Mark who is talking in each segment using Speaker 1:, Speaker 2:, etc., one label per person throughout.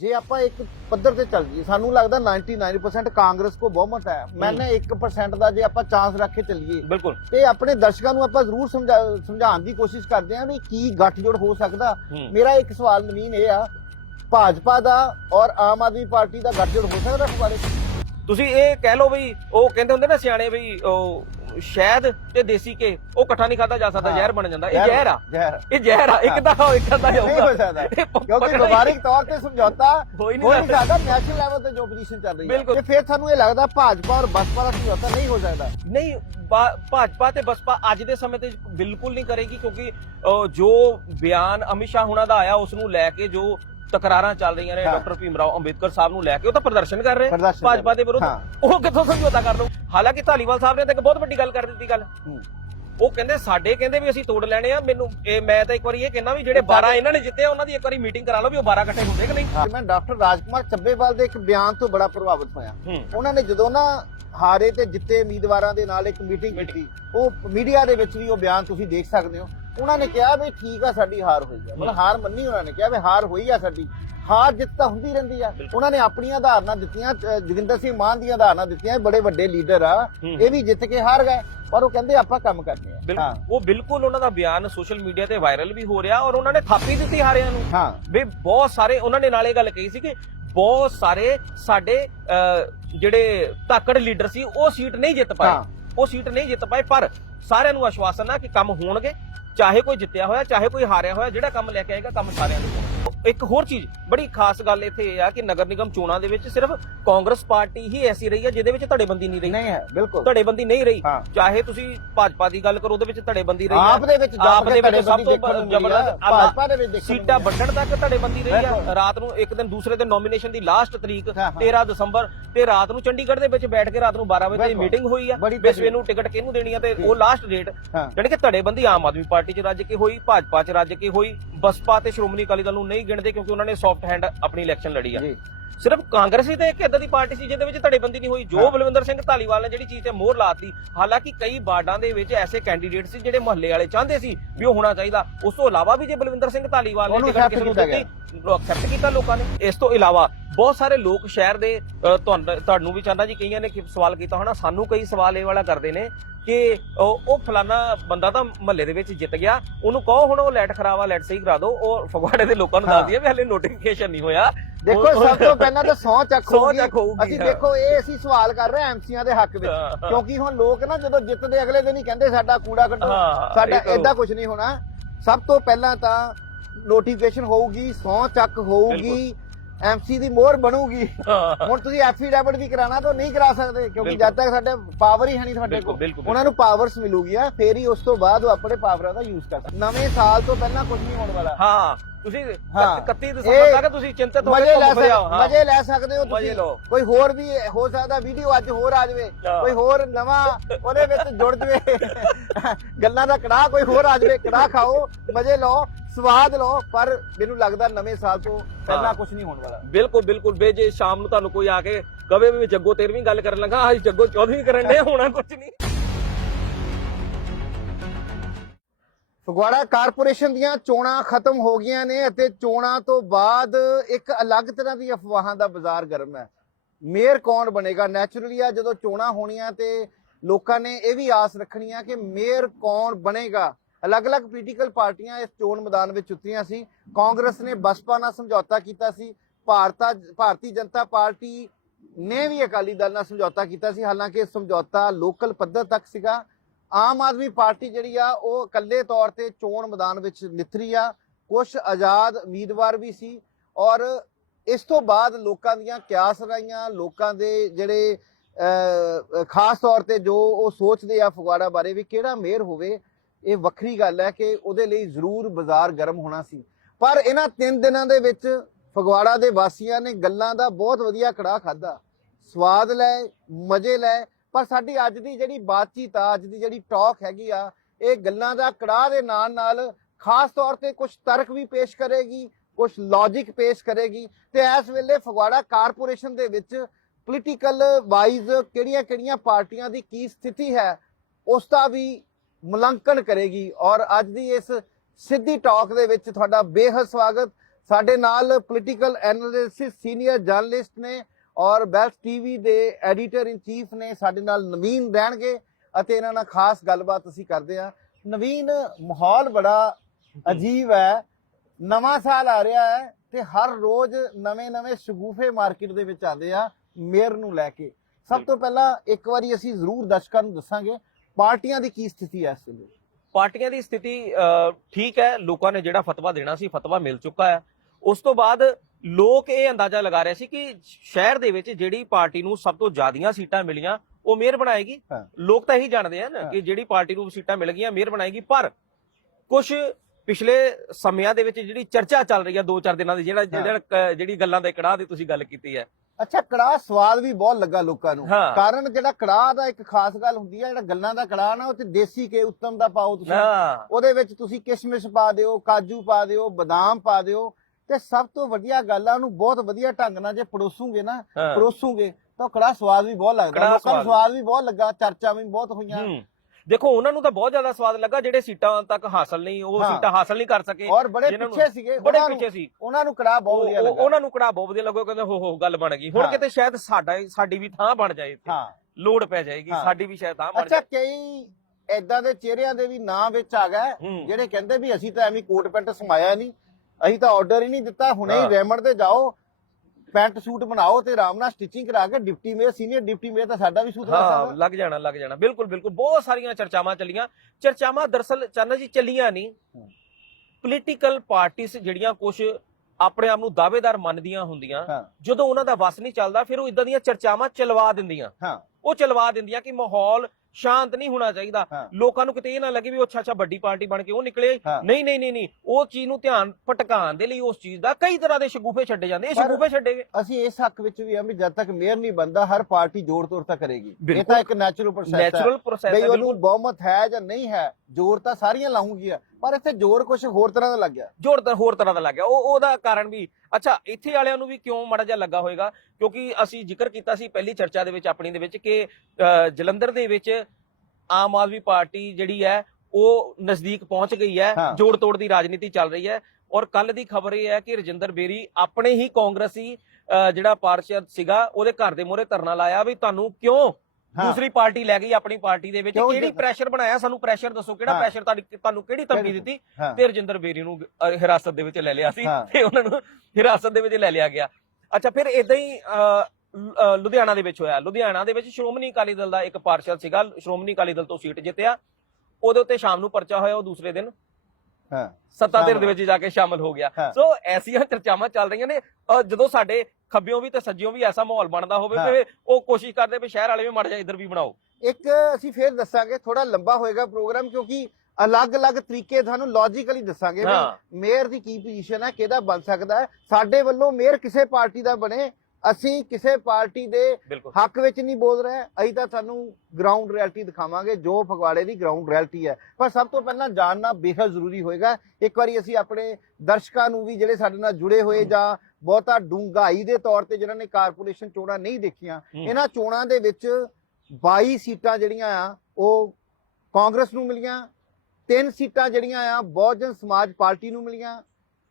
Speaker 1: ਜੇ ਆਪਾਂ ਇੱਕ ਪੱਧਰ ਤੇ ਚੱਲ ਜੀਏ ਸਾਨੂੰ ਲੱਗਦਾ 99% ਕਾਂਗਰਸ ਕੋ ਬਹੁਮਤ ਹੈ ਮੈਨੇ 1% ਦਾ ਜੇ ਆਪਾਂ ਚਾਂਸ ਰੱਖ ਕੇ ਚੱਲੀਏ
Speaker 2: ਬਿਲਕੁਲ
Speaker 1: ਤੇ ਆਪਣੇ ਦਰਸ਼ਕਾਂ ਨੂੰ ਆਪਾਂ ਜ਼ਰੂਰ ਸਮਝਾ- ਸਮਝਾਉਣ ਦੀ ਕੋਸ਼ਿਸ਼ ਕਰਦੇ ਹਾਂ ਵੀ ਕੀ ਗੱਠਜੋੜ ਹੋ ਸਕਦਾ। ਮੇਰਾ ਇੱਕ ਸਵਾਲ ਨਵੀਨ ਇਹ ਆ ਭਾਜਪਾ ਦਾ ਔਰ ਆਮ ਆਦਮੀ ਪਾਰਟੀ ਦਾ ਗੱਠਜੋੜ ਹੋ ਸਕਦਾ?
Speaker 2: ਤੁਸੀਂ ਇਹ ਕਹਿ ਲਓ ਵੀ ਉਹ ਕਹਿੰਦੇ ਹੁੰਦੇ ਨਾ ਸਿਆਣੇ ਵੀ ਉਹ ਸ਼ਹਿਦ ਤੇ ਦੇਸੀ ਕੇ ਉਹ ਇਕੱਠਾ ਨਹੀਂ ਖਾਦਾ ਜਾ ਸਕਦਾ। ਜ਼ਹਿਰ ਬਣ ਜਾਂਦਾ। ਇਹ ਜ਼ਹਿਰ ਆ।
Speaker 1: ਜ਼ਹਿਰ।
Speaker 2: ਇਹ ਜ਼ਹਿਰ ਆ ਇੱਕ ਦਾ ਇੱਕ ਦਾ
Speaker 1: ਨਹੀਂ
Speaker 2: ਜਾਊਗਾ।
Speaker 1: ਹੋ ਸਕਦਾ। ਕਿਉਂਕਿ ਵਿਵਹਾਰਿਕ ਤੌਰ ਤੇ ਸਮਝੌਤਾ
Speaker 2: ਹੋ ਹੀ ਨਹੀਂ
Speaker 1: ਨਹੀਂ
Speaker 2: ਸਕਦਾ।
Speaker 1: ਨੈਸ਼ਨਲ ਲੈਵਲ ਤੇ ਜੋ ਪੋਜੀਸ਼ਨ ਚੱਲ ਰਹੀ ਹੈ। ਤੇ ਫਿਰ ਤੁਹਾਨੂੰ ਇਹ ਲੱਗਦਾ ਭਾਜਪਾ ਔਰ ਬਸਪਾ ਦਾ ਸਮਝੌਤਾ ਨਹੀਂ ਹੋ ਸਕਦਾ?
Speaker 2: ਨਹੀਂ ਭਾਜਪਾ ਤੇ ਬਸਪਾ ਅੱਜ ਦੇ ਸਮੇਂ ਤੇ ਬਿਲਕੁਲ ਨਹੀਂ ਕਰੇਗੀ ਕਿਉਂਕਿ ਜੋ ਬਿਆਨ ਅਮਿਤ ਸ਼ਾਹ ਹੁਣਾਂ ਦਾ ਆਇਆ ਉਸ ਨੂੰ ਲੈ ਕੇ ਜੋ ਤਕਰਾਰਾਂ ਚੱਲ ਰਹੀਆਂ ਨੇ। ਡਾਕਟਰ ਭੀਮਰਾਓ ਅੰਬੇਦਕਰ ਸਾਹਿਬ ਨੂੰ ਲੈ ਕੇ ਉਹ ਤਾਂ ਪ੍ਰਦਰਸ਼ਨ ਕਰ ਰਹੇ ਭਾਜਪਾ ਦੇ। ਵਿਰੁੱਧ। ਉਹ ਕਿੱਥੋਂ ਸਮਝੌਤਾ ਕਰ ਲਓ ਹਾਲਾਂਕਿ ਧਾਲੀਵਾਲ ਸਾਹਿਬ ਨੇ ਤਾਂ ਇੱਕ ਬਹੁਤ ਵੱਡੀ ਗੱਲ ਕਰ ਦਿੱਤੀ ਗੱਲ। ਉਹ ਕਹਿੰਦੇ ਸਾਡੇ ਕਹਿੰਦੇ ਵੀ ਅਸੀਂ ਤੋੜ ਲੈਣੇ ਆ ਮੈਨੂੰ ਇਹ ਮੈਂ ਤਾਂ ਇੱਕ ਵਾਰੀ ਇਹ ਕਹਿੰਦਾ ਵੀ ਜਿਹੜੇ 12 ਇਹਨਾਂ ਨੇ ਜਿੱਤੇ ਆ, ਉਹਨਾਂ ਦੀ ਇੱਕ ਵਾਰੀ ਮੀਟਿੰਗ ਕਰਾ ਲਓ ਵੀ ਉਹ 12 ਇਕੱਠੇ ਹੁੰਦੇ ਕਿ ਨਹੀਂ
Speaker 1: ਮੈਂ ਡਾਕਟਰ ਰਾਜਕੁਮਾਰ ਚੱਬੇਵਾਲ ਦੇ ਇੱਕ ਬਿਆਨ ਤੋਂ ਬੜਾ ਪ੍ਰਭਾਵਿਤ ਹੋਇਆ ਉਹਨਾਂ ਨੇ ਜਦੋਂ ਨਾ ਹਾਰੇ ਤੇ ਜਿੱਤੇ ਉਮੀਦਵਾਰਾਂ ਦੇ ਨਾਲ ਇੱਕ ਮੀਟਿੰਗ ਕੀਤੀ। ਉਹ ਮੀਡੀਆ ਦੇ ਵਿੱਚ ਵੀ ਉਹ ਬਿਆਨ ਤੁਸੀਂ ਦੇਖ ਸਕਦੇ ਹੋ। ਉਹਨਾਂ ਨੇ ਕਿਹਾ ਵੀ ਠੀਕ ਆ ਸਾਡੀ ਹਾਰ ਹੋਈ ਆ। ਮਤਲਬ ਹਾਰ ਮੰਨੀ ਉਹਨਾਂ ਨੇ ਕਿਹਾ ਵੀ ਹਾਰ ਹੋਈ ਆ ਸਾਡੀ। ਹਾਰ ਜਿੱਤ ਤਾਂ ਹੁੰਦੀ ਰਹਿੰਦੀ ਆ। ਉਹਨਾਂ ਨੇ ਆਪਣੀਆਂ ਆਧਾਰਨਾਂ ਦਿੱਤੀਆਂ ਜੋਗਿੰਦਰ ਸਿੰਘ ਮਾਨ ਦੀਆਂ ਆਧਾਰਨਾਂ ਦਿੱਤੀਆਂ ਬੜੇ ਵੱਡੇ ਲੀਡਰ ਆ। ਇਹ ਵੀ ਜਿੱਤ ਕੇ ਹਾਰ ਗਏ। ਪਰ ਉਹ ਕਹਿੰਦੇ ਆਪਾਂ ਕੰਮ ਕਰਨੇ ਆ।
Speaker 2: ਉਹ ਬਿਲਕੁਲ ਉਹਨਾਂ ਦਾ ਬਿਆਨ ਸੋਸ਼ਲ ਮੀਡੀਆ ਤੇ ਵਾਇਰਲ ਵੀ ਹੋ ਰਿਹਾ ਔਰ ਉਹਨਾਂ ਨੇ ਥਾਪੀ ਦਿੱਤੀ ਹਾਰਿਆਂ ਨੂੰ।
Speaker 1: ਹਾਂ।
Speaker 2: ਵੀ ਬਹੁਤ ਸਾਰੇ ਉਹਨਾਂ ਨੇ ਨਾਲੇ ਗੱਲ ਕਹੀ ਸੀ ਕਿ ਬਹੁਤ ਸਾਰੇ ਸਾਡੇ ਜਿਹੜੇ ਧਾਕੜ ਲੀਡਰ ਸੀ ਉਹ ਸੀਟ ਨਹੀਂ ਜਿੱਤ। ਪਾਏ ਉਹ ਸੀਟ ਨਹੀਂ ਜਿੱਤ ਪਾਏ ਪਰ ਸਾਰਿਆਂ ਨੂੰ ਆਸ਼ਵਾਸਨ ਆ ਕਿ ਕੰਮ ਹੋਣਗੇ ਚਾਹੇ ਕੋਈ ਜਿੱਤਿਆ ਹੋਇਆ ਚਾਹੇ ਕੋਈ ਹਾਰਿਆ ਹੋਇਆ ਜਿਹੜਾ ਕੰਮ ਲੈ ਕੇ ਆਏਗਾ ਕੰਮ ਸਾਰਿਆਂ ਨੂੰ। ਇੱਕ ਹੋਰ ਚੀਜ਼ ਬੜੀ ਖਾਸ ਗੱਲ ਇੱਥੇ ਇਹ ਆ ਕਿ ਨਗਰ ਨਿਗਮ ਚੋਣਾਂ ਦੇ ਵਿੱਚ ਸਿਰਫ ਕਾਂਗਰਸ ਪਾਰਟੀ ਹੀ ਐਸੀ ਰਹੀ ਹੈ ਜਿਹਦੇ ਵਿੱਚ ਧੜੇਬੰਦੀ ਨਹੀਂ ਰਹੀ
Speaker 1: ਨਹੀਂ ਹੈ ਬਿਲਕੁਲ
Speaker 2: ਧੜੇਬੰਦੀ ਨਹੀਂ ਰਹੀ
Speaker 1: ਹਾਂ।
Speaker 2: ਚਾਹੇ ਤੁਸੀਂ ਭਾਜਪਾ ਦੀ ਗੱਲ ਕਰੋ ਉਹਦੇ ਵਿੱਚ ਧੜੇਬੰਦੀ ਰਹੀ
Speaker 1: ਆਪ ਦੇ ਵਿੱਚ
Speaker 2: ਆਪ ਦੇ ਵਿੱਚ ਸਭ ਤੋਂ ਜ਼ਬਰਦਸਤ
Speaker 1: ਭਾਜਪਾ ਦੇ ਵਿੱਚ ਦੇਖਣ ਨੂੰ
Speaker 2: ਸੀਟਾਂ
Speaker 1: ਮਿਲੀ ਆ।
Speaker 2: ਵੱਢਣ ਤੱਕ ਧੜੇਬੰਦੀ ਰਹੀ
Speaker 1: ਬਿਲਕੁਲ।
Speaker 2: ਆ ਰਾਤ ਨੂੰ ਇੱਕ ਦਿਨ ਦੂਸਰੇ ਦਿਨ ਨੋਮੀਨੇਸ਼ਨ ਦੀ ਲਾਸਟ ਤਰੀਕ
Speaker 1: ਹਾਂ, ਹਾਂ।
Speaker 2: 13 ਦਸੰਬਰ ਤੇ ਰਾਤ ਨੂੰ ਚੰਡੀਗੜ੍ਹ ਦੇ ਵਿੱਚ ਬੈਠ ਕੇ ਰਾਤ ਨੂੰ 12 ਵਜੇ
Speaker 1: ਬਿਲਕੁਲ।
Speaker 2: ਮੀਟਿੰਗ ਹੋਈ ਆ
Speaker 1: ਬੜੀ
Speaker 2: ਬਿਸਵੇ ਨੂੰ ਟਿਕਟ ਕਿਹਨੂੰ ਦੇਣੀ ਆ ਤੇ ਉਹ ਲਾਸਟ ਡੇਟ
Speaker 1: ਹਾਂ
Speaker 2: ਜਾਣੀ ਕਿ ਧੜੇਬੰਦੀ ਆਮ ਆਦਮੀ ਪਾਰਟੀ 'ਚ ਰੱਜ ਕੇ ਹੋਈ ਭਾਜਪਾ 'ਚ ਰੱਜ ਕੇ ਹੋਈ ਬਸਪਾ ਤੇ ਸ਼੍ਰੋਮਣੀ ਅਕਾਲੀ ਦਲ ਨੂੰ ਨਹੀਂ ਗਿਣਦੇ ਕਿਉਂਕਿ ਉਹਨਾਂ ਨੇ ਸੌਫਟ ਹੈਂਡ ਆਪਣੀ ਇਲੈਕਸ਼ਨ ਲੜੀ ਆ। ਸਿਰਫ ਕਾਂਗਰਸ ਹੀ ਤੇ ਇੱਕ ਇਦਾਂ ਦੀ ਪਾਰਟੀ ਸੀ ਜਿਹਦੇ ਵਿੱਚ ਧੜੇਬੰਦੀ ਨਹੀਂ ਹੋਈ? ਜੋ। ਬਲਵਿੰਦਰ ਸਿੰਘ ਧਾਲੀਵਾਲ ਨੇ ਜਿਹੜੀ ਚੀਜ਼ ਤੇ ਮੋਹਰ ਲਾਤੀ ਹਾਲਾਂਕਿ ਕਈ ਵਾਰਡਾਂ ਦੇ ਵਿੱਚ ਐਸੇ ਕੈਂਡੀਡੇਟ ਸੀ ਜਿਹੜੇ ਮੁਹੱਲੇ ਵਾਲੇ ਚਾਹੁੰਦੇ ਸੀ ਵੀ ਉਹ ਹੋਣਾ ਚਾਹੀਦਾ। ਉਸ ਤੋਂ ਇਲਾਵਾ ਵੀ ਜੇ ਬਲਵਿੰਦਰ ਸਿੰਘ ਧਾਲੀਵਾਲ ਨੇ ਟਿਕਟ ਕਿਸੇ ਨੂੰ ਦਿੱਤੀ ਐਕਸੈਪਟ ਕੀਤਾ ਲੋਕਾਂ ਨੇ। ਇਸ ਤੋਂ ਇਲਾਵਾ ਬਹੁਤ ਸਾਰੇ ਲੋਕ ਸ਼ਹਿਰ ਦੇ ਤੁਹਾਨੂੰ ਵੀ ਚਾਹੁੰਦਾ ਜੀ ਕਈਆਂ ਨੇ ਸਵਾਲ ਕੀਤਾ ਹੋਣਾ। ਸਾਨੂੰ ਕਈ ਸਵਾਲ ਇਹ ਵਾਲਾ ਕਰਦੇ ਨੇ ਕਿ ਉਹ ਫਲਾਨਾ ਬੰਦਾ ਤਾਂ ਮਹੱਲੇ ਦੇ ਵਿੱਚ ਜਿੱਤ ਗਿਆ। ਉਹਨੂੰ ਕਹੋ ਹੁਣ ਉਹ ਲਾਈਟ ਖਰਾਬ ਆ ਲਾਈਟ ਸਹੀ ਕਰਾ ਦਿਓ। ਉਹ ਫਗਵਾੜੇ ਦੇ ਲੋਕਾਂ ਨੂੰ
Speaker 1: ਹਾਂ।
Speaker 2: ਦੱਸ ਦਈਏ ਵੀ ਹਲੇ ਨੋਟੀਫਿਕੇਸ਼ਨ ਨਹੀਂ ਹੋਇਆ।
Speaker 1: ਦੇਖੋ ਸਭ ਤੋਂ ਪਹਿਲਾਂ ਤਾਂ ਸੌ ਚੱਕ ਹੋਊਗੀ ਅਸੀਂ। ਦੇਖੋ ਇਹ ਅਸੀਂ ਸਵਾਲ ਕਰ ਰਹੇ ਹਾਂ ਐਮਸੀਆਂ ਦੇ ਹੱਕ ਵਿੱਚ। ਕਿਉਂਕਿ ਹੁਣ ਲੋਕ ਨਾ ਜਦੋਂ ਜਿੱਤਦੇ ਅਗਲੇ ਦਿਨ ਹੀ ਕਹਿੰਦੇ ਸਾਡਾ ਕੂੜਾ ਕੱਢੋ ਸਾਡਾ। ਐਦਾਂ ਕੁਝ ਨਹੀਂ ਹੋਣਾ ਸਭ ਤੋਂ ਪਹਿਲਾਂ ਤਾਂ ਨੋਟੀਫਿਕੇਸ਼ਨ ਹੋਊਗੀ ਸੌ ਚੱਕ ਹੋਊਗੀ ਐਮਸੀ ਦੀ ਮੋਹਰ ਬਣੂਗੀ
Speaker 2: ਹਾਂ।
Speaker 1: ਹੁਣ ਤੁਸੀਂ ਐਫੀਡੈਵਿਟ ਵੀ ਕਰਾਣਾ ਤਾਂ ਨਹੀਂ ਕਰਾ ਸਕਦੇ ਕਿਉਂਕਿ
Speaker 2: ਬਿਲਕੁਲ।
Speaker 1: ਜਦ ਤੱਕ ਸਾਡੇ ਪਾਵਰ ਹੀ ਹੈ ਨਹੀਂ ਤੁਹਾਡੇ
Speaker 2: ਬਿਲਕੁਲ,
Speaker 1: ਕੋਲ
Speaker 2: ਬਿਲਕੁਲ,
Speaker 1: ਉਹਨਾਂ ਨੂੰ ਪਾਵਰਸ ਮਿਲੂਗੀ ਆ ਫੇਰ ਹੀ ਉਸ ਤੋਂ ਬਾਅਦ ਉਹ ਆਪਣੇ ਪਾਵਰਾਂ ਦਾ ਯੂਜ਼ ਕਰ ਸਕਦੇ ਨਵੇਂ ਸਾਲ ਤੋਂ ਪਹਿਲਾਂ ਕੁਝ ਨਹੀਂ ਹੋਣ ਵਾਲਾ
Speaker 2: ਹਾਂ ਤੁਸੀਂ
Speaker 1: ਹਾਂ।
Speaker 2: 31 ਦਸੰਬਰ
Speaker 1: ਇਹ
Speaker 2: ਤੱਕ ਤੁਸੀਂ ਚਿੰਤਤ ਹੋ
Speaker 1: ਮਜ਼ੇ
Speaker 2: ਕੇ
Speaker 1: ਲੈ
Speaker 2: ਘੁੰਮ
Speaker 1: ਸਕਦੇ ਮਜ਼ੇ ਲੈ ਸਕਦੇ ਹੋ
Speaker 2: ਮਜ਼ੇ
Speaker 1: ਤੁਸੀਂ
Speaker 2: ਲਓ।
Speaker 1: ਕੋਈ ਹੋਰ ਵੀ ਹੋ ਸਕਦਾ ਵੀਡੀਓ ਅੱਜ ਹੋਰ ਆ ਜਾਵੇ
Speaker 2: ਹਾਂ।
Speaker 1: ਕੋਈ ਹੋਰ ਨਵਾਂ ਉਹਦੇ ਵਿੱਚ ਜੁੜ ਜਾਵੇ ਗੱਲਾਂ ਦਾ ਕੜਾਹ ਕੋਈ ਹੋਰ ਆ ਜਾਵੇ ਕੜਾਹ ਖਾਓ ਮਜ਼ੇ ਲਓ ਸਵਾਦ ਲਓ ਪਰ ਮੈਨੂੰ ਲੱਗਦਾ ਨਵੇਂ ਸਾਲ ਤੋਂ ਪਹਿਲਾਂ। ਕੁਝ ਨਹੀਂ ਹੋਣ ਵਾਲਾ।
Speaker 2: ਬਿਲਕੁਲ ਬਿਲਕੁਲ। ਬੇ ਜੇ ਸ਼ਾਮ ਨੂੰ ਤੁਹਾਨੂੰ ਕੋਈ ਆ ਕੇ ਕਵੇ ਵੀ ਜੱਗੋ 13ਵੀਂ ਗੱਲ ਕਰਨ ਲੱਗਾ ਹਾਂ ਜੱਗੋ 14ਵੀਂ ਕਰਨ ਦੇ ਹੋਣਾ ਕੁਝ ਨਹੀਂ।
Speaker 1: ਫਗਵਾੜਾ ਕਾਰਪੋਰੇਸ਼ਨ ਦੀਆਂ ਚੋਣਾਂ ਖਤਮ ਹੋ ਗਈਆਂ ਨੇ ਅਤੇ ਚੋਣਾਂ ਤੋਂ ਬਾਅਦ ਇੱਕ ਅਲੱਗ ਤਰ੍ਹਾਂ ਦੀ ਅਫਵਾਹਾਂ ਦਾ ਬਾਜ਼ਾਰ ਗਰਮ ਹੈ। ਮੇਅਰ ਕੌਣ ਬਣੇਗਾ? ਨੈਚੁਰਲੀ ਆ ਜਦੋਂ ਚੋਣਾਂ ਹੋਣੀਆਂ ਤੇ ਲੋਕਾਂ ਨੇ ਇਹ ਵੀ ਆਸ ਰੱਖਣੀ ਆ ਕਿ ਮੇਅਰ ਕੌਣ ਬਣੇਗਾ? ਅਲੱਗ-ਅਲੱਗ ਪੋਲੀਟੀਕਲ ਪਾਰਟੀਆਂ ਇਸ ਚੋਣ ਮੈਦਾਨ ਵਿੱਚ ਉਤਰੀਆਂ ਸੀ। ਕਾਂਗਰਸ ਨੇ ਬਸਪਾ ਨਾਲ ਸਮਝੌਤਾ ਕੀਤਾ ਸੀ। ਭਾਰਤਾ, ਭਾਰਤੀ ਜਨਤਾ ਪਾਰਟੀ ਨੇ ਵੀ ਅਕਾਲੀ ਦਲ ਨਾਲ ਸਮਝੌਤਾ ਕੀਤਾ ਸੀ। ਹਾਲਾਂਕਿ ਸਮਝੌਤਾ ਲੋਕਲ ਪੱਧਰ ਤੱਕ ਸੀਗਾ। ਆਮ ਆਦਮੀ ਪਾਰਟੀ ਜਿਹੜੀ ਆ, ਉਹ ਇਕੱਲੇ ਤੌਰ ਤੇ ਚੋਣ ਮੈਦਾਨ ਵਿੱਚ ਨਿਤਰੀ ਆ। ਕੁਝ ਆਜ਼ਾਦ ਉਮੀਦਵਾਰ ਵੀ ਸੀ ਔਰ ਇਸ ਤੋਂ ਬਾਅਦ ਲੋਕਾਂ ਦੀਆਂ ਕਿਆਸ ਰਾਈਆਂ ਲੋਕਾਂ ਦੇ ਜਿਹੜੇ ਖਾਸ ਤੌਰ ਤੇ ਜੋ ਉਹ ਸੋਚਦੇ ਆ ਫਗਵਾੜਾ ਬਾਰੇ ਵੀ ਕਿਹੜਾ ਮੇਅਰ ਹੋਵੇ ਇਹ ਵੱਖਰੀ ਗੱਲ ਹੈ ਕਿ ਉਹਦੇ ਲਈ ਜ਼ਰੂਰ ਬਾਜ਼ਾਰ ਗਰਮ ਹੋਣਾ ਸੀ। ਪਰ ਇਹਨਾਂ ਤਿੰਨ ਦਿਨਾਂ ਦੇ ਵਿੱਚ ਫਗਵਾੜਾ ਦੇ ਵਾਸੀਆਂ ਨੇ ਗੱਲਾਂ ਦਾ ਬਹੁਤ ਵਧੀਆ ਕੜਾਹ ਖਾਦਾ ਸਵਾਦ ਲੈ, ਮਜ਼ੇ ਲੈ, ਪਰ ਸਾਡੀ ਅੱਜ ਦੀ ਜਿਹੜੀ ਬਾਤਚੀਤ ਆ, ਅੱਜ ਦੀ ਜਿਹੜੀ ਟਾਕ ਹੈਗੀ ਆ, ਇਹ ਗੱਲਾਂ ਦਾ ਕੜਾਹ ਦੇ ਨਾਲ ਨਾਲ ਖਾਸ ਤੌਰ ਤੇ ਕੁਝ ਤਰਕ ਵੀ ਪੇਸ਼ ਕਰੇਗੀ ਕੁਝ ਲੌਜੀਕ ਪੇਸ਼ ਕਰੇਗੀ ਤੇ ਇਸ ਵੇਲੇ ਫਗਵਾੜਾ ਕਾਰਪੋਰੇਸ਼ਨ ਦੇ ਵਿੱਚ ਪੋਲੀਟੀਕਲ ਵਾਈਜ਼ ਕਿਹੜੀਆਂ-ਕਿਹੜੀਆਂ ਪਾਰਟੀਆਂ ਦੀ ਕੀ ਸਥਿਤੀ ਹੈ, ਉਸ ਦਾ ਵੀ ਮੁਲਾਂਕਣ ਕਰੇਗੀ ਔਰ ਅੱਜ ਦੀ ਇਸ ਸਿੱਧੀ ਟਾਕ ਦੇ ਵਿੱਚ ਤੁਹਾਡਾ ਬੇਹੱਦ ਸਵਾਗਤ। ਸਾਡੇ ਨਾਲ ਪੋਲੀਟੀਕਲ ਐਨਾਲਿਸਿਸ ਸੀਨੀਅਰ ਜਰਨਲਿਸਟ ਨੇ ਔਰ ਬੈਲਟ ਟੀਵੀ ਦੇ ਐਡੀਟਰ ਇਨ ਚੀਫ ਨੇ ਸਾਡੇ ਨਾਲ ਨਵੀਨ ਰਹਿਣਗੇ ਅਤੇ ਇਹਨਾਂ ਨਾਲ ਖਾਸ ਗੱਲਬਾਤ ਅਸੀਂ ਕਰਦੇ ਹਾਂ। ਨਵੀਨ ਮਾਹੌਲ ਬੜਾ ਅਜੀਬ ਹੈ। ਨਵਾਂ ਸਾਲ ਆ ਰਿਹਾ ਹੈ ਤੇ ਹਰ ਰੋਜ਼ ਨਵੇਂ-ਨਵੇਂ ਸ਼ਗੂਫੇ ਮਾਰਕੀਟ ਦੇ ਵਿੱਚ ਆਉਂਦੇ ਆ ਮੇਅਰ ਨੂੰ ਲੈ ਕੇ। ਸਭ ਤੋਂ ਪਹਿਲਾਂ ਇੱਕ ਵਾਰੀ ਅਸੀਂ ਜ਼ਰੂਰ ਦਰਸ਼ਕਾਂ ਨੂੰ ਦੱਸਾਂਗੇ ਪਾਰਟੀਆਂ ਦੀ ਕੀ ਸਥਿਤੀ ਹੈ ਇਸ ਵੇਲੇ
Speaker 2: ਪਾਰਟੀਆਂ ਦੀ ਸਥਿਤੀ ਠੀਕ ਹੈ ਲੋਕਾਂ ਨੇ ਜਿਹੜਾ ਫਤਵਾ ਦੇਣਾ ਸੀ ਫਤਵਾ ਮਿਲ ਚੁੱਕਾ ਹੈ ਉਸ ਤੋਂ ਬਾਅਦ ਲੋਕ ਇਹ ਅੰਦਾਜ਼ਾ ਲਗਾ ਰਹੇ ਸੀ ਕਿ ਸ਼ਹਿਰ ਦੇ ਵਿੱਚ ਜਿਹੜੀ ਪਾਰਟੀ ਨੂੰ ਸਭ ਤੋਂ ਜ਼ਿਆਦੀਆਂ ਸੀਟਾਂ ਮਿਲੀਆਂ ਉਹ ਮੇਅਰ ਬਣਾਏਗੀ। ਲੋਕ ਤਾਂ ਇਹੀ ਜਾਣਦੇ ਆ ਨਾ। ਕਿ ਜਿਹੜੀ ਪਾਰਟੀ ਨੂੰ ਸੀਟਾਂ ਮਿਲ ਗਈਆਂ ਮੇਅਰ ਬਣਾਏਗੀ ਪਰ ਕੁਝ ਪਿਛਲੇ ਸਮਿਆਂ ਦੇ ਵਿੱਚ ਜਿਹੜੀ ਚਰਚਾ ਚੱਲ ਰਹੀ ਹੈ ਦੋ ਚਾਰ ਦਿਨਾਂ ਦੀ ਜਿਹੜਾ ਜਿਹੜਾ ਜਿਹੜੀ ਗੱਲਾਂ ਦੇ ਕੜਾਹ ਦੀ ਤੁਸੀਂ ਗੱਲ ਕੀਤੀ ਹੈ
Speaker 1: ਅੱਛਾ ਕੜਾਹ ਸਵਾਦ ਵੀ ਬਹੁਤ ਲੱਗਾ ਲੋਕਾਂ ਨੂੰ।
Speaker 2: ਹਾਂ।
Speaker 1: ਕਾਰਨ ਜਿਹੜਾ ਕੜਾਹ ਦਾ ਇੱਕ ਖਾਸ ਗੱਲ ਹੁੰਦੀ ਹੈ ਜਿਹੜਾ ਗੱਲਾਂ ਦਾ ਕੜਾਹ ਨਾ ਉਹ ਤੇ ਦੇਸੀ ਕੇ ਉੱਤਮ ਦਾ ਪਾਓ ਤੁਸੀਂ। ਉਹਦੇ ਵਿੱਚ ਤੁਸੀਂ ਕਿਸ਼ਮਿਸ਼ ਪਾ ਦਿਓ ਕਾਜੂ ਪਾ ਦਿਓ ਬਦਾਮ ਪਾ ਦਿਓ। ਤੇ ਸਭ ਤੋਂ ਵਧੀਆ ਗੱਲ ਆ ਉਹਨੂੰ ਬਹੁਤ ਵਧੀਆ ਢੰਗ ਨਾਲ ਜੇ ਪੜੋਸੂਗੇ ਨਾ
Speaker 2: ਹਾਂ।
Speaker 1: ਪਰੋਸੂਗੇ ਤਾਂ ਉਹ ਕੜਾਹ ਸਵਾਦ ਵੀ ਬਹੁਤ ਲੱਗਦਾ।
Speaker 2: ਕੜਾਹ
Speaker 1: ਲੋਕਾਂ ਨੂੰ
Speaker 2: ਸਵਾਦ।
Speaker 1: ਸਵਾਦ ਵੀ ਬਹੁਤ ਲੱਗਾ ਚਰਚਾਵਾਂ ਵੀ ਬਹੁਤ ਹੋਈਆਂ।
Speaker 2: ਹੂੰ। ਦੇਖੋ ਉਹਨਾਂ ਨੂੰ ਤਾਂ ਬਹੁਤ ਜ਼ਿਆਦਾ ਸਵਾਦ ਲੱਗਾ ਜਿਹੜੇ ਸੀਟਾਂ ਤੱਕ ਹਾਸਲ ਨਹੀਂ ਉਹ
Speaker 1: ਹਾਂ।
Speaker 2: ਸੀਟਾਂ ਹਾਸਲ ਨਹੀਂ ਕਰ ਸਕੇ
Speaker 1: ਔਰ ਬੜੇ
Speaker 2: ਜਿਨ੍ਹਾਂ ਨੂੰ-
Speaker 1: ਪਿੱਛੇ ਸੀਗੇ
Speaker 2: ਬੜੇ
Speaker 1: ਉਹਨਾਂ ਨੂੰ-
Speaker 2: ਪਿੱਛੇ ਸੀ
Speaker 1: ਉਹਨਾਂ ਨੂੰ ਕੜਾਹ ਬਹੁਤ ਵਧੀਆ
Speaker 2: ਉਹ- ਉਹ-
Speaker 1: ਲੱਗਾ
Speaker 2: ਉਹਨਾਂ ਨੂੰ ਕੜਾ ਬਹੁਤ ਵਧੀਆ ਲੱਗੋ ਕਹਿੰਦੇ ਹੋ ਹੋ ਗੱਲ ਬਣ ਗਈ ਹੁਣ
Speaker 1: ਹਾਂ।
Speaker 2: ਕਿਤੇ ਸ਼ਾਇਦ ਸਾਡਾ ਸਾਡੀ ਵੀ ਥਾਂ ਬਣ ਜਾਏ ਇੱਥੇ
Speaker 1: ਹਾਂ
Speaker 2: ਲੋੜ ਪੈ ਜਾਏਗੀ
Speaker 1: ਹਾਂ।
Speaker 2: ਸਾਡੀ ਵੀ ਸ਼ਾਇਦ ਥਾਂ ਬਣ
Speaker 1: ਅੱਛਾ
Speaker 2: ਜਾਏ
Speaker 1: ਕਈ ਐਦਾਂ ਦੇ ਚਿਹਰਿਆਂ ਦੇ ਵੀ ਨਾਂ ਵਿੱਚ ਆ ਗਏ
Speaker 2: ਹੂੰ।
Speaker 1: ਜਿਹੜੇ ਕਹਿੰਦੇ ਵੀ ਅਸੀਂ ਤਾਂ ਐਵੇਂ ਕੋਟ ਪੈਂਟ ਸਮਾਇਆ ਨਹੀਂ ਅਸੀਂ ਤਾਂ ਆਰਡਰ ਹੀ ਨਹੀਂ ਦਿੱਤਾ ਹੁਣੇ ਹੀ
Speaker 2: ਹਾਂ।
Speaker 1: ਰੈਮੰਡ ਤੇ ਜਾਓ ਪੈਂਟ ਸੂਟ ਬਣਾਓ ਤੇ ਆਰਾਮ ਨਾਲ ਸਟਿਚਿੰਗ ਕਰਾ ਕੇ deputy mayor senior deputy mayor ਤਾਂ ਸਾਡਾ ਵੀ ਸੂਟ
Speaker 2: ਹਾਂ
Speaker 1: ਸਕਦਾ।
Speaker 2: ਲੱਗ ਜਾਣਾ ਲੱਗ ਜਾਣਾ। ਬਿਲਕੁਲ ਬਿਲਕੁਲ। ਬਹੁਤ ਸਾਰੀਆਂ ਚਰਚਾਵਾਂ ਚੱਲੀਆਂ। ਚਰਚਾਵਾਂ ਦਰਸਲ ਚੰਨਾ ਜੀ ਚੱਲੀਆਂ ਨਹੀਂ। ਪੋਲੀਟੀਕਲ ਪਾਰਟੀਆਂ ਜਿਹੜੀਆਂ ਕੁਝ ਆਪਣੇ ਆਪ ਨੂੰ ਦਾਅਵੇਦਾਰ ਮੰਨਦੀਆਂ ਹੁੰਦੀਆਂ
Speaker 1: ਹਾਂ।
Speaker 2: ਜਦੋਂ ਉਹਨਾਂ ਦਾ ਵਸ ਨਹੀਂ ਚੱਲਦਾ ਫਿਰ ਉਹ ਇਦਾਂ ਦੀਆਂ ਚਰਚਾਵਾਂ ਚਲਵਾ ਦਿੰਦੀਆਂ।
Speaker 1: ਹਾਂ।
Speaker 2: ਉਹ ਚਲਵਾ ਦਿੰਦੀਆਂ ਕਿ ਮਾਹੌਲ ਸ਼ਾਂਤ ਨਹੀਂ ਹੋਣਾ ਚਾਹੀਦਾ।
Speaker 1: ਹਾਂ।
Speaker 2: ਲੋਕਾਂ ਨੂੰ ਕਿਤੇ ਇਹ ਨਾ ਲੱਗੇ ਵੀ ਉਹ ਅੱਛਾ ਅੱਛਾ ਵੱਡੀ ਪਾਰਟੀ ਬਣ ਕੇ ਉਹ ਨਿਕਲੇ।
Speaker 1: ਹਾਂ।
Speaker 2: ਨਹੀਂ ਨਹੀਂ ਨਹੀਂ ਨਹੀਂ। ਉਹ ਚੀਜ਼ ਨੂੰ ਧਿਆਨ ਭਟਕਾਉਣ ਦੇ ਲਈ ਉਸ ਚੀਜ਼ ਦਾ ਕਈ ਤਰ੍ਹਾਂ ਦੇ ਸ਼ਗੂਫੇ ਛੱਡੇ ਜਾਂਦੇ। ਇਹ
Speaker 1: ਪਰ-
Speaker 2: ਸ਼ਗੂਫੇ ਛੱਡੇ ਗਏ।
Speaker 1: ਅਸੀਂ ਇਸ ਹੱਕ ਵਿੱਚ ਵੀ ਆ ਵੀ ਜਦ ਤੱਕ ਮੇਅਰ ਨਹੀਂ ਬੰਦਾ ਹਰ ਪਾਰਟੀ ਜੋੜ ਤੋੜ ਤਾਂ ਕਰੇਗੀ। ਇਹ
Speaker 2: ਬਿਲਕੁਲ।
Speaker 1: ਤਾਂ ਇੱਕ ਨੈਚੁਰਲ ਪ੍ਰੋਸੈਸ ਹੈ।
Speaker 2: ਨੈਚੁਰਲ ਪ੍ਰੋਸੈਸ
Speaker 1: ਬਈ
Speaker 2: ਹੈ
Speaker 1: ਉਹਨੂੰ
Speaker 2: ਬਿਲਕੁਲ।
Speaker 1: ਬਹੁਮਤ ਹੈ ਜਾਂ ਨਹੀਂ ਹੈ ਜ਼ੋਰ ਤਾਂ ਸਾਰੀਆਂ ਲਾਉਂਗੀਆਂ ਪਰ ਇੱਥੇ ਜ਼ੋਰ ਕੁਝ ਹੋਰ ਤਰ੍ਹਾਂ ਦਾ ਲੱਗ ਗਿਆ।
Speaker 2: ਜੋਰ ਤਾਂ ਹੋਰ ਤਰ੍ਹਾਂ ਦਾ ਲੱਗ ਗਿਆ। ਉਹ ਉਹਦਾ ਕਾਰਨ ਵੀ ਅੱਛਾ ਇੱਥੇ ਵਾਲਿਆਂ ਨੂੰ ਵੀ ਕਿਉਂ ਮਾੜਾ ਜਿਹਾ ਲੱਗਾ ਹੋਵੇਗਾ ਕਿਉਂਕਿ ਅਸੀਂ ਜ਼ਿਕਰ ਕੀਤਾ ਸੀ ਪਹਿਲੀ ਚਰਚਾ ਦੇ ਵਿੱਚ ਆਪਣੀ ਦੇ ਵਿੱਚ ਕਿ ਜਲੰਧਰ ਦੇ ਵਿੱਚ ਆਮ ਆਦਮੀ ਪਾਰਟੀ ਜਿਹੜੀ ਹੈ ਉਹ ਨਜ਼ਦੀਕ ਪਹੁੰਚ ਗਈ ਹੈ। ਜੋੜ ਤੋੜ ਦੀ ਰਾਜਨੀਤੀ ਚੱਲ ਰਹੀ ਹੈ। ਔਰ ਕੱਲ ਦੀ ਖਬਰ ਇਹ ਹੈ ਕਿ ਰਜਿੰਦਰ ਬੇਰੀ ਆਪਣੇ ਹੀ ਕਾਂਗਰਸੀ ਜਿਹੜਾ ਪਾਰਸ਼ਦ ਸੀਗਾ ਉਹਦੇ ਘਰ ਦੇ ਮੂਹਰੇ ਧਰਨਾ ਲਾਇਆ ਵੀ ਤੁਹਾਨੂੰ ਕਿਉਂ
Speaker 1: ਹਾਂ।
Speaker 2: ਦੂਸਰੀ ਪਾਰਟੀ ਲੈ ਗਈ ਆਪਣੀ ਪਾਰਟੀ ਦੇ ਵਿੱਚ।
Speaker 1: ਕਿਉਂ
Speaker 2: ਕਿਹੜੀ ਪ੍ਰੈਸ਼ਰ ਬਣਾਇਆ? ਸਾਨੂੰ ਪ੍ਰੈਸ਼ਰ ਦੱਸੋ ਕਿਹੜਾ
Speaker 1: ਹਾਂ।
Speaker 2: ਪ੍ਰੈਸ਼ਰ ਤੁਹਾਨੂੰ ਕਿਹੜੀ ਧਮਕੀ ਦਿੱਤੀ?
Speaker 1: ਹਾਂ।
Speaker 2: ਤੇ ਰਜਿੰਦਰ ਬੇਰੀ ਨੂੰ ਹਿਰਾਸਤ ਦੇ ਵਿੱਚ ਲੈ ਲਿਆ ਸੀ
Speaker 1: ਹਾਂ।
Speaker 2: ਤੇ ਉਹਨਾਂ ਨੂੰ ਹਿਰਾਸਤ ਦੇ ਵਿੱਚ ਲੈ ਲਿਆ ਗਿਆ। ਅੱਛਾ ਫਿਰ ਇਦਾਂ ਹੀ ਅ, ਲ- ਅ, ਲੁਧਿਆਣਾ ਦੇ ਵਿੱਚ ਹੋਇਆ। ਲੁਧਿਆਣਾ ਦੇ ਵਿੱਚ ਸ਼੍ਰੋਮਣੀ ਅਕਾਲੀ ਦਲ ਦਾ ਇੱਕ ਪਾਰਸ਼ਦ ਸੀਗਾ। ਸ਼੍ਰੋਮਣੀ ਅਕਾਲੀ ਦਲ ਤੋਂ ਸੀਟ ਜਿੱਤਿਆ। ਉਹਦੇ ਉੱਤੇ ਸ਼ਾਮ ਨੂੰ ਪਰਚਾ ਹੋਇਆ ਉਹ ਦੂਸਰੇ ਦਿਨ।
Speaker 1: ਹਾਂ
Speaker 2: ਸੱਤਾ ਧਿਰ ਦੇ ਵਿੱਚ ਜਾ ਕੇ ਸ਼ਾਮਲ ਹੋ ਗਿਆ
Speaker 1: ਹਾਂ।
Speaker 2: ਸੋ ਐਸੀਆਂ ਚਰਚਾਵਾਂ ਚੱਲ ਰਹੀਆਂ ਨੇ ਜਦੋਂ ਸਾਡੇ ਖੱਬਿਓਂ ਵੀ ਤੇ ਸੱਜਿਓਂ ਵੀ ਐਸਾ ਮਾਹੌਲ ਬਣਦਾ ਹੋਵੇ
Speaker 1: ਹਾਂ।
Speaker 2: ਤੇ ਉਹ ਕੋਸ਼ਿਸ਼ ਕਰਦੇ ਵੀ ਸ਼ਹਿਰ ਵਾਲੇ ਵੀ ਮੜ ਜਾ ਇੱਧਰ ਵੀ ਬਣਾਓ
Speaker 1: ਇੱਕ ਅਸੀਂ ਫੇਰ ਦੱਸਾਂਗੇ ਥੋੜਾ ਲੰਬਾ ਹੋਏਗਾ ਪ੍ਰੋਗਰਾਮ ਕਿਉਂਕਿ ਅਲੱਗ-ਅਲੱਗ ਤਰੀਕੇ ਤੁਹਾਨੂੰ ਲੌਜੀਕਲੀ ਦੱਸਾਂਗੇ
Speaker 2: ਹਾਂ।
Speaker 1: ਵੀ ਮੇਅਰ ਦੀ ਕੀ ਪੋਜੀਸ਼ਨ ਹੈ ਕਿਹਦਾ ਬਣ ਸਕਦਾ ਹੈ ਸਾਡੇ ਵੱਲੋਂ ਮੇਅਰ ਕਿਸੇ ਪਾਰਟੀ ਦਾ ਬਣੇ ਅਸੀਂ ਕਿਸੇ ਪਾਰਟੀ ਦੇ
Speaker 2: ਬਿਲਕੁਲ।
Speaker 1: ਹੱਕ ਵਿੱਚ ਨਹੀਂ ਬੋਲ ਰਹੇ ਅਸੀਂ ਤਾਂ ਤੁਹਾਨੂੰ ਗਰਾਊਂਡ ਰਿਐਲਿਟੀ ਦਿਖਾਵਾਂਗੇ ਜੋ ਫਗਵਾੜੇ ਦੀ ਗਰਾਊਂਡ ਰਿਐਲਿਟੀ ਹੈ। ਪਰ ਸਭ ਤੋਂ ਪਹਿਲਾਂ ਜਾਣਨਾ ਬੇहद ਜ਼ਰੂਰੀ ਹੋਏਗਾ। ਇੱਕ ਵਾਰੀ ਅਸੀਂ ਆਪਣੇ ਦਰਸ਼ਕਾਂ ਨੂੰ ਵੀ ਜਿਹੜੇ ਸਾਡੇ ਨਾਲ ਜੁੜੇ ਹੋਏ ਜਾਂ ਬਹੁਤਾ ਡੂੰਘਾਈ ਦੇ ਤੌਰ ਤੇ ਜਿਨ੍ਹਾਂ ਨੇ ਕਾਰਪੋਰੇਸ਼ਨ ਚੋਣਾਂ ਨਹੀਂ ਦੇਖੀਆਂ
Speaker 2: ਹੂੰ।
Speaker 1: ਇਹਨਾਂ ਚੋਣਾਂ ਦੇ ਵਿੱਚ 22 ਸੀਟਾਂ ਜਿਹੜੀਆਂ ਆ ਉਹ ਕਾਂਗਰਸ ਨੂੰ ਮਿਲੀਆਂ ਤਿੰਨ ਸੀਟਾਂ ਜਿਹੜੀਆਂ ਆ ਬਹੁਜਨ ਸਮਾਜ ਪਾਰਟੀ ਨੂੰ ਮਿਲੀਆਂ।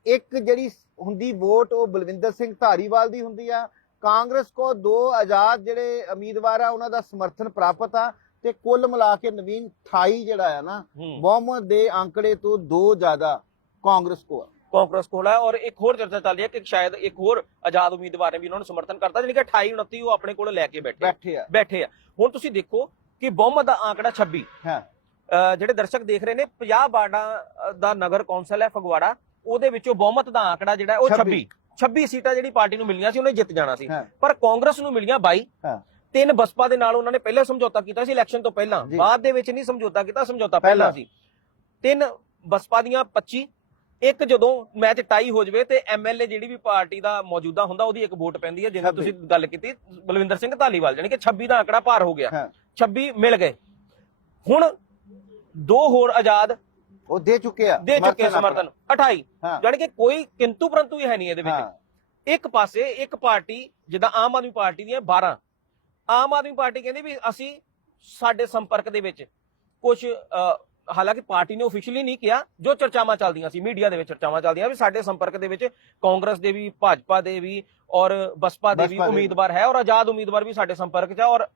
Speaker 1: ਇੱਕ ਜਿਹੜੀ ਹੁੰਦੀ ਵੋਟ ਉਹ ਬਲਵਿੰਦਰ ਸਿੰਘ ਧਾਰੀਵਾਲ ਦੀ ਹੁੰਦੀ ਆ ਕਾਂਗਰਸ ਕੋ ਦੋ ਆਜ਼ਾਦ ਜਿਹੜੇ ਉਮੀਦਵਾਰ ਆ ਉਹਨਾਂ ਦਾ ਸਮਰਥਨ ਪ੍ਰਾਪਤ ਆ ਤੇ ਕੁੱਲ ਮਿਲਾ ਕੇ ਨਵੀਨ 28 ਜਿਹੜਾ ਆ ਨਾ ਬਹੁਮਤ ਦੇ ਅੰਕੜੇ ਤੋਂ ਦੋ ਜ਼ਿਆਦਾ ਕਾਂਗਰਸ ਕੋ ਆ।
Speaker 2: ਕਾਂਗਰਸ ਕੋਲ ਹੈ ਔਰ ਇੱਕ ਹੋਰ ਚਰਚਾ ਚੱਲ ਰਹੀ ਹੈ ਕਿ ਸ਼ਾਇਦ ਇੱਕ ਹੋਰ ਆਜ਼ਾਦ ਉਮੀਦਵਾਰ ਨੇ ਵੀ ਉਹਨਾਂ ਨੂੰ ਸਮਰਥਨ ਕਰਤਾ ਜਾਨੀ ਕਿ 28 29 ਉਹ ਆਪਣੇ ਕੋਲ ਲੈ ਕੇ ਬੈਠੇ
Speaker 1: ਬੈਠੇ ਆ।
Speaker 2: ਬੈਠੇ ਆ। ਹੁਣ ਤੁਸੀਂ ਦੇਖੋ ਕਿ ਬਹੁਮਤ ਦਾ ਆંકੜਾ 26
Speaker 1: ਹਾਂ।
Speaker 2: ਜਿਹੜੇ ਦਰਸ਼ਕ ਦੇਖ ਰਹੇ ਨੇ 50 ਵਾਰਡਾਂ ਦਾ ਨਗਰ ਕੌਂਸਲ ਹੈ ਫਗਵਾੜਾ ਉਹਦੇ ਵਿੱਚੋਂ ਬਹੁਮਤ ਦਾ ਆંકੜਾ ਜਿਹੜਾ ਉਹ 26 26 ਸੀਟਾਂ ਜਿਹੜੀ ਪਾਰਟੀ ਨੂੰ ਮਿਲੀਆਂ ਸੀ ਉਹਨੇ ਜਿੱਤ ਜਾਣਾ ਸੀ
Speaker 1: ਹਾਂ।
Speaker 2: ਪਰ ਕਾਂਗਰਸ ਨੂੰ ਮਿਲੀਆਂ 22
Speaker 1: ਹਾਂ।
Speaker 2: ਤਿੰਨ ਬਸਪਾ ਦੇ ਨਾਲ ਉਹਨਾਂ ਨੇ ਪਹਿਲਾਂ ਸਮਝੌਤਾ ਕੀਤਾ ਸੀ ਇਲੈਕਸ਼ਨ ਤੋਂ ਪਹਿਲਾਂ
Speaker 1: ਜੀ।
Speaker 2: ਬਾਅਦ ਦੇ ਵਿੱਚ ਨਹੀਂ ਸਮਝੌਤਾ ਕੀਤਾ ਸਮਝੌਤਾ ਪਹਿਲਾਂ
Speaker 1: ਪਹਿਲਾਂ।
Speaker 2: ਸੀ ਤਿੰਨ ਬਸਪਾ ਦੀਆਂ 25 ਇੱਕ ਜਦੋਂ ਮੈਚ ਟਾਈ ਹੋ ਜਵੇ ਤੇ ਐਮਐਲਏ ਜਿਹੜੀ ਵੀ ਪਾਰਟੀ ਦਾ ਮੌਜੂਦਾ ਹੁੰਦਾ ਉਹਦੀ ਇੱਕ ਵੋਟ ਪੈਂਦੀ ਹੈ ਜਿਵੇਂ
Speaker 1: ਛੱਬੀ।
Speaker 2: ਤੁਸੀਂ ਗੱਲ ਕੀਤੀ ਬਲਵਿੰਦਰ ਸਿੰਘ ਧਾਲੀਵਾਲ ਜਾਨੀ ਕਿ 26 ਦਾ ਆંકੜਾ ਪਾਰ ਹੋ ਗਿਆ
Speaker 1: ਹਾਂ
Speaker 2: 26 ਮਿਲ ਗਏ ਹੁਣ ਦੋ ਹੋਰ ਆਜ਼ਾਦ
Speaker 1: ਉਹ ਦੇ ਚੁੱਕੇ ਆ
Speaker 2: ਦੇ ਚੁੱਕੇ। ਸਮਰਥਨ 28
Speaker 1: ਹਾਂ।
Speaker 2: ਜਾਨੀ ਕਿ ਕੋਈ ਕਿੰਤੂ ਪਰੰਤੂ ਹੀ ਹੈ ਨਹੀਂ ਇਹਦੇ ਵਿੱਚ। ਇੱਕ ਪਾਸੇ ਇੱਕ ਪਾਰਟੀ ਜਿੱਦਾਂ ਆਮ ਆਦਮੀ ਪਾਰਟੀ ਦੀਆਂ 12 ਆਮ ਆਦਮੀ ਪਾਰਟੀ ਕਹਿੰਦੀ ਵੀ ਅਸੀਂ ਸਾਡੇ ਸੰਪਰਕ ਦੇ ਵਿੱਚ ਕੁਝ ਹਾਲਾਂਕਿ ਪਾਰਟੀ ਨੇ ਆਫੀਸ਼ੀਅਲੀ ਨਹੀਂ ਕਿਹਾ ਜੋ ਚਰਚਾਵਾਂ ਚੱਲਦੀਆਂ ਸੀ ਮੀਡੀਆ ਦੇ ਵਿੱਚ ਚਰਚਾਵਾਂ ਚੱਲਦੀਆਂ ਵੀ ਸਾਡੇ ਸੰਪਰਕ ਦੇ ਵਿੱਚ ਕਾਂਗਰਸ ਦੇ ਵੀ ਭਾਜਪਾ ਦੇ ਵੀ ਔਰ ਬਸਪਾ ਦੇ ਵੀ। ਉਮੀਦਵਾਰ ਹੈ ਔਰ ਆਜ਼ਾਦ ਉਮੀਦਵਾਰ ਵੀ ਸਾਡੇ ਸੰਪਰਕ 'ਚ ਹੈ ਔਰ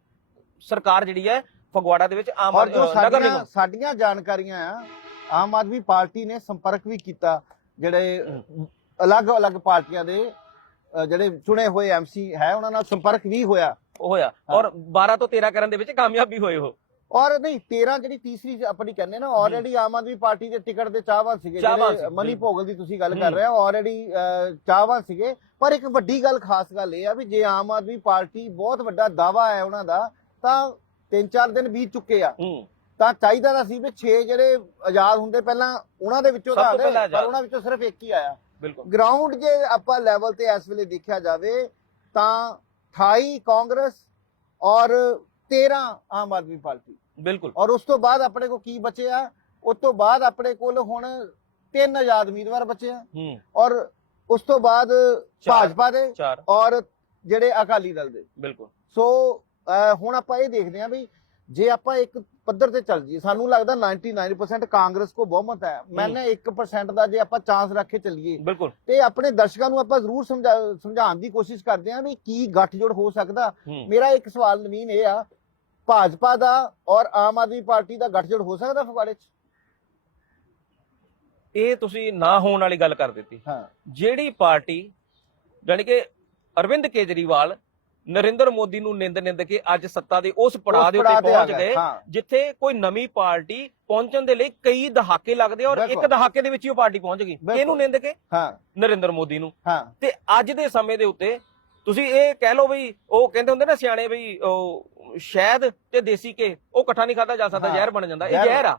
Speaker 2: ਸਰਕਾਰ ਜਿਹੜੀ ਹੈ ਫਗਵਾੜਾ ਦੇ ਵਿੱਚ ਆਮ ਨਗਰ ਨਿਗਮ।
Speaker 1: ਸਾਡੀਆਂ ਜਾਣਕਾਰੀਆਂ ਆ ਆਮ ਆਦਮੀ ਪਾਰਟੀ ਨੇ ਸੰਪਰਕ ਵੀ ਕੀਤਾ ਜਿਹੜੇ ਅਲੱਗ-ਅਲੱਗ ਪਾਰਟੀਆਂ ਦੇ ਅ, ਜਿਹੜੇ ਚੁਣੇ ਹੋਏ ਐਮਸੀ ਹੈ ਉਹਨਾਂ ਨਾਲ ਸੰਪਰਕ ਵੀ ਹੋਇਆ।
Speaker 2: ਉਹ ਹੋਇਆ। ਔਰ 12 ਤੋਂ 13 ਕਰਨ ਦੇ ਵਿੱਚ ਕਾਮਯਾਬ ਵੀ ਹੋਏ ਹੋ
Speaker 1: ਔਰ ਨਹੀਂ 13 ਜਿਹੜੀ ਤੀਸਰੀ ਆਪਣੀ ਕਹਿੰਦੇ ਨਾ ਆਲਰੇਡੀ ਆਮ ਆਦਮੀ ਪਾਰਟੀ ਦੇ ਟਿਕਟ ਦੇ ਚਾਹਵਾਨ ਸੀਗੇ
Speaker 2: ਚਾਹਵਾਨ ਸੀ,
Speaker 1: ਮਨੀ
Speaker 2: ਬਿਲਕੁਲ।
Speaker 1: ਭੋਗਲ ਦੀ ਤੁਸੀਂ ਗੱਲ ਕਰ। ਰਹੇ ਹੋ ਆਲਰੇਡੀ ਚਾਹਵਾਨ ਸੀਗੇ। ਪਰ ਇੱਕ ਵੱਡੀ ਗੱਲ ਖਾਸ ਗੱਲ ਇਹ ਆ ਵੀ ਜੇ ਆਮ ਆਦਮੀ ਪਾਰਟੀ ਬਹੁਤ ਵੱਡਾ ਦਾਵਾ ਹੈ ਉਹਨਾਂ ਦਾ ਤਾਂ 3-4 ਦਿਨ ਬੀਤ ਚੁੱਕੇ ਆ।
Speaker 2: ਹੂੰ।
Speaker 1: ਤਾਂ ਚਾਹੀਦਾ ਤਾਂ ਸੀ ਵੀ 6 ਜਿਹੜੇ ਆਜ਼ਾਦ ਹੁੰਦੇ ਪਹਿਲਾਂ ਉਹਨਾਂ ਦੇ ਵਿੱਚੋਂ ਤਾਂ
Speaker 2: ਪਹਿਲਾਂ
Speaker 1: ਪਰ। ਉਹਨਾਂ ਵਿੱਚੋਂ ਸਿਰਫ ਇੱਕ ਹੀ ਆਇਆ।
Speaker 2: ਬਿਲਕੁਲ।
Speaker 1: ਗਰਾਊਂਡ ਜੇ ਆਪਾਂ ਲੈਵਲ ਤੇ ਇਸ ਵੇਲੇ ਦੇਖਿਆ ਜਾਵੇ ਤਾਂ 28 ਕਾਂਗਰਸ ਔਰ 13 ਆਮ ਆਦਮੀ ਪਾਰਟੀ।
Speaker 2: ਬਿਲਕੁਲ।
Speaker 1: ਔਰ ਉਸ ਤੋਂ ਬਾਅਦ ਆਪਣੇ ਕੋਲ ਕੀ ਬਚਿਆ? ਉਸ ਤੋਂ ਬਾਅਦ ਆਪਣੇ ਕੋਲ ਹੁਣ ਤਿੰਨ ਆਜ਼ਾਦ ਉਮੀਦਵਾਰ ਬਚੇ ਆ। ਔਰ ਉਸ ਤੋਂ ਬਾਅਦ। ਭਾਜਪਾ ਦੇ ਔਰ ਜਿਹੜੇ ਅਕਾਲੀ ਦਲ ਦੇ।
Speaker 2: ਬਿਲਕੁਲ।
Speaker 1: ਸੋ ਹੁਣ ਆਪਾਂ ਇਹ ਦੇਖਦੇ ਹਾਂ ਵੀ ਜੇ ਆਪਾਂ ਇੱਕ ਪੱਧਰ ਤੇ ਚੱਲ ਜੀਏ ਸਾਨੂੰ ਲੱਗਦਾ 99% ਕਾਂਗਰਸ ਕੋ ਬਹੁਮਤ ਹੈ। ਮੈਨੇ 1% ਦਾ ਜੇ ਆਪਾਂ ਚਾਂਸ ਰੱਖ ਕੇ ਚੱਲੀਏ।
Speaker 2: ਬਿਲਕੁਲ।
Speaker 1: ਤੇ ਆਪਣੇ ਦਰਸ਼ਕਾਂ ਨੂੰ ਆਪਾਂ ਜ਼ਰੂਰ ਸਮਝਾ- ਸਮਝਾਉਣ ਦੀ ਕੋਸ਼ਿਸ਼ ਕਰਦੇ ਹਾਂ ਵੀ ਕੀ ਗੱਠਜੋੜ ਹੋ ਸਕਦਾ। ਮੇਰਾ ਇੱਕ ਸਵਾਲ ਨਵੀਨ ਇਹ ਆ ਭਾਜਪਾ ਦਾ ਔਰ ਆਮ ਆਦਮੀ ਪਾਰਟੀ ਦਾ ਗੱਠਜੋੜ ਹੋ ਸਕਦਾ ਫਗਵਾੜੇ 'ਚ?
Speaker 2: ਇਹ ਤੁਸੀਂ ਨਾ ਹੋਣ ਵਾਲੀ ਗੱਲ ਕਰ ਦਿੱਤੀ।
Speaker 1: ਹਾਂ।
Speaker 2: ਜਿਹੜੀ ਪਾਰਟੀ ਜਾਣੀ ਕਿ ਅਰਵਿੰਦ ਕੇਜਰੀਵਾਲ ਨਰਿੰਦਰ ਮੋਦੀ ਨੂੰ ਨਿੰਦ ਨਿੰਦ ਕੇ ਅੱਜ ਸੱਤਾ ਦੇ ਉਸ ਪੜਾਅ ਦੇ ਉੱਤੇ ਪਹੁੰਚ
Speaker 1: ਗਏ,
Speaker 2: ਜਿੱਥੇ ਕੋਈ ਨਵੀਂ ਪਾਰਟੀ ਪਹੁੰਚਣ ਦੇ ਲਈ ਕਈ ਦਹਾਕੇ ਲੱਗਦੇ ਔਰ ਇੱਕ। ਦਹਾਕੇ ਦੇ ਵਿੱਚ ਹੀ ਉਹ ਪਾਰਟੀ ਪਹੁੰਚ ਗਈ। ਇਹਨੂੰ ਨਿੰਦ ਕੇ?
Speaker 1: ਹਾਂ।
Speaker 2: ਨਰਿੰਦਰ ਮੋਦੀ ਨੂੰ।
Speaker 1: ਹਾਂ।
Speaker 2: ਤੇ ਅੱਜ ਦੇ ਸਮੇਂ ਦੇ ਉੱਤੇ ਤੁਸੀਂ ਇਹ ਕਹਿ ਲਓ ਵੀ ਉਹ ਕਹਿੰਦੇ ਹੁੰਦੇ ਨਾ ਸਿਆਣੇ ਵੀ ਉਹ ਸ਼ਹਿਦ ਤੇ ਦੇਸੀ ਕੇ ਉਹ ਇਕੱਠਾ ਨਹੀਂ ਖਾਦਾ ਜਾ ਸਕਦਾ। ਜ਼ਹਿਰ ਬਣ ਜਾਂਦਾ ਇਹ ਜ਼ਹਿਰ ਆ।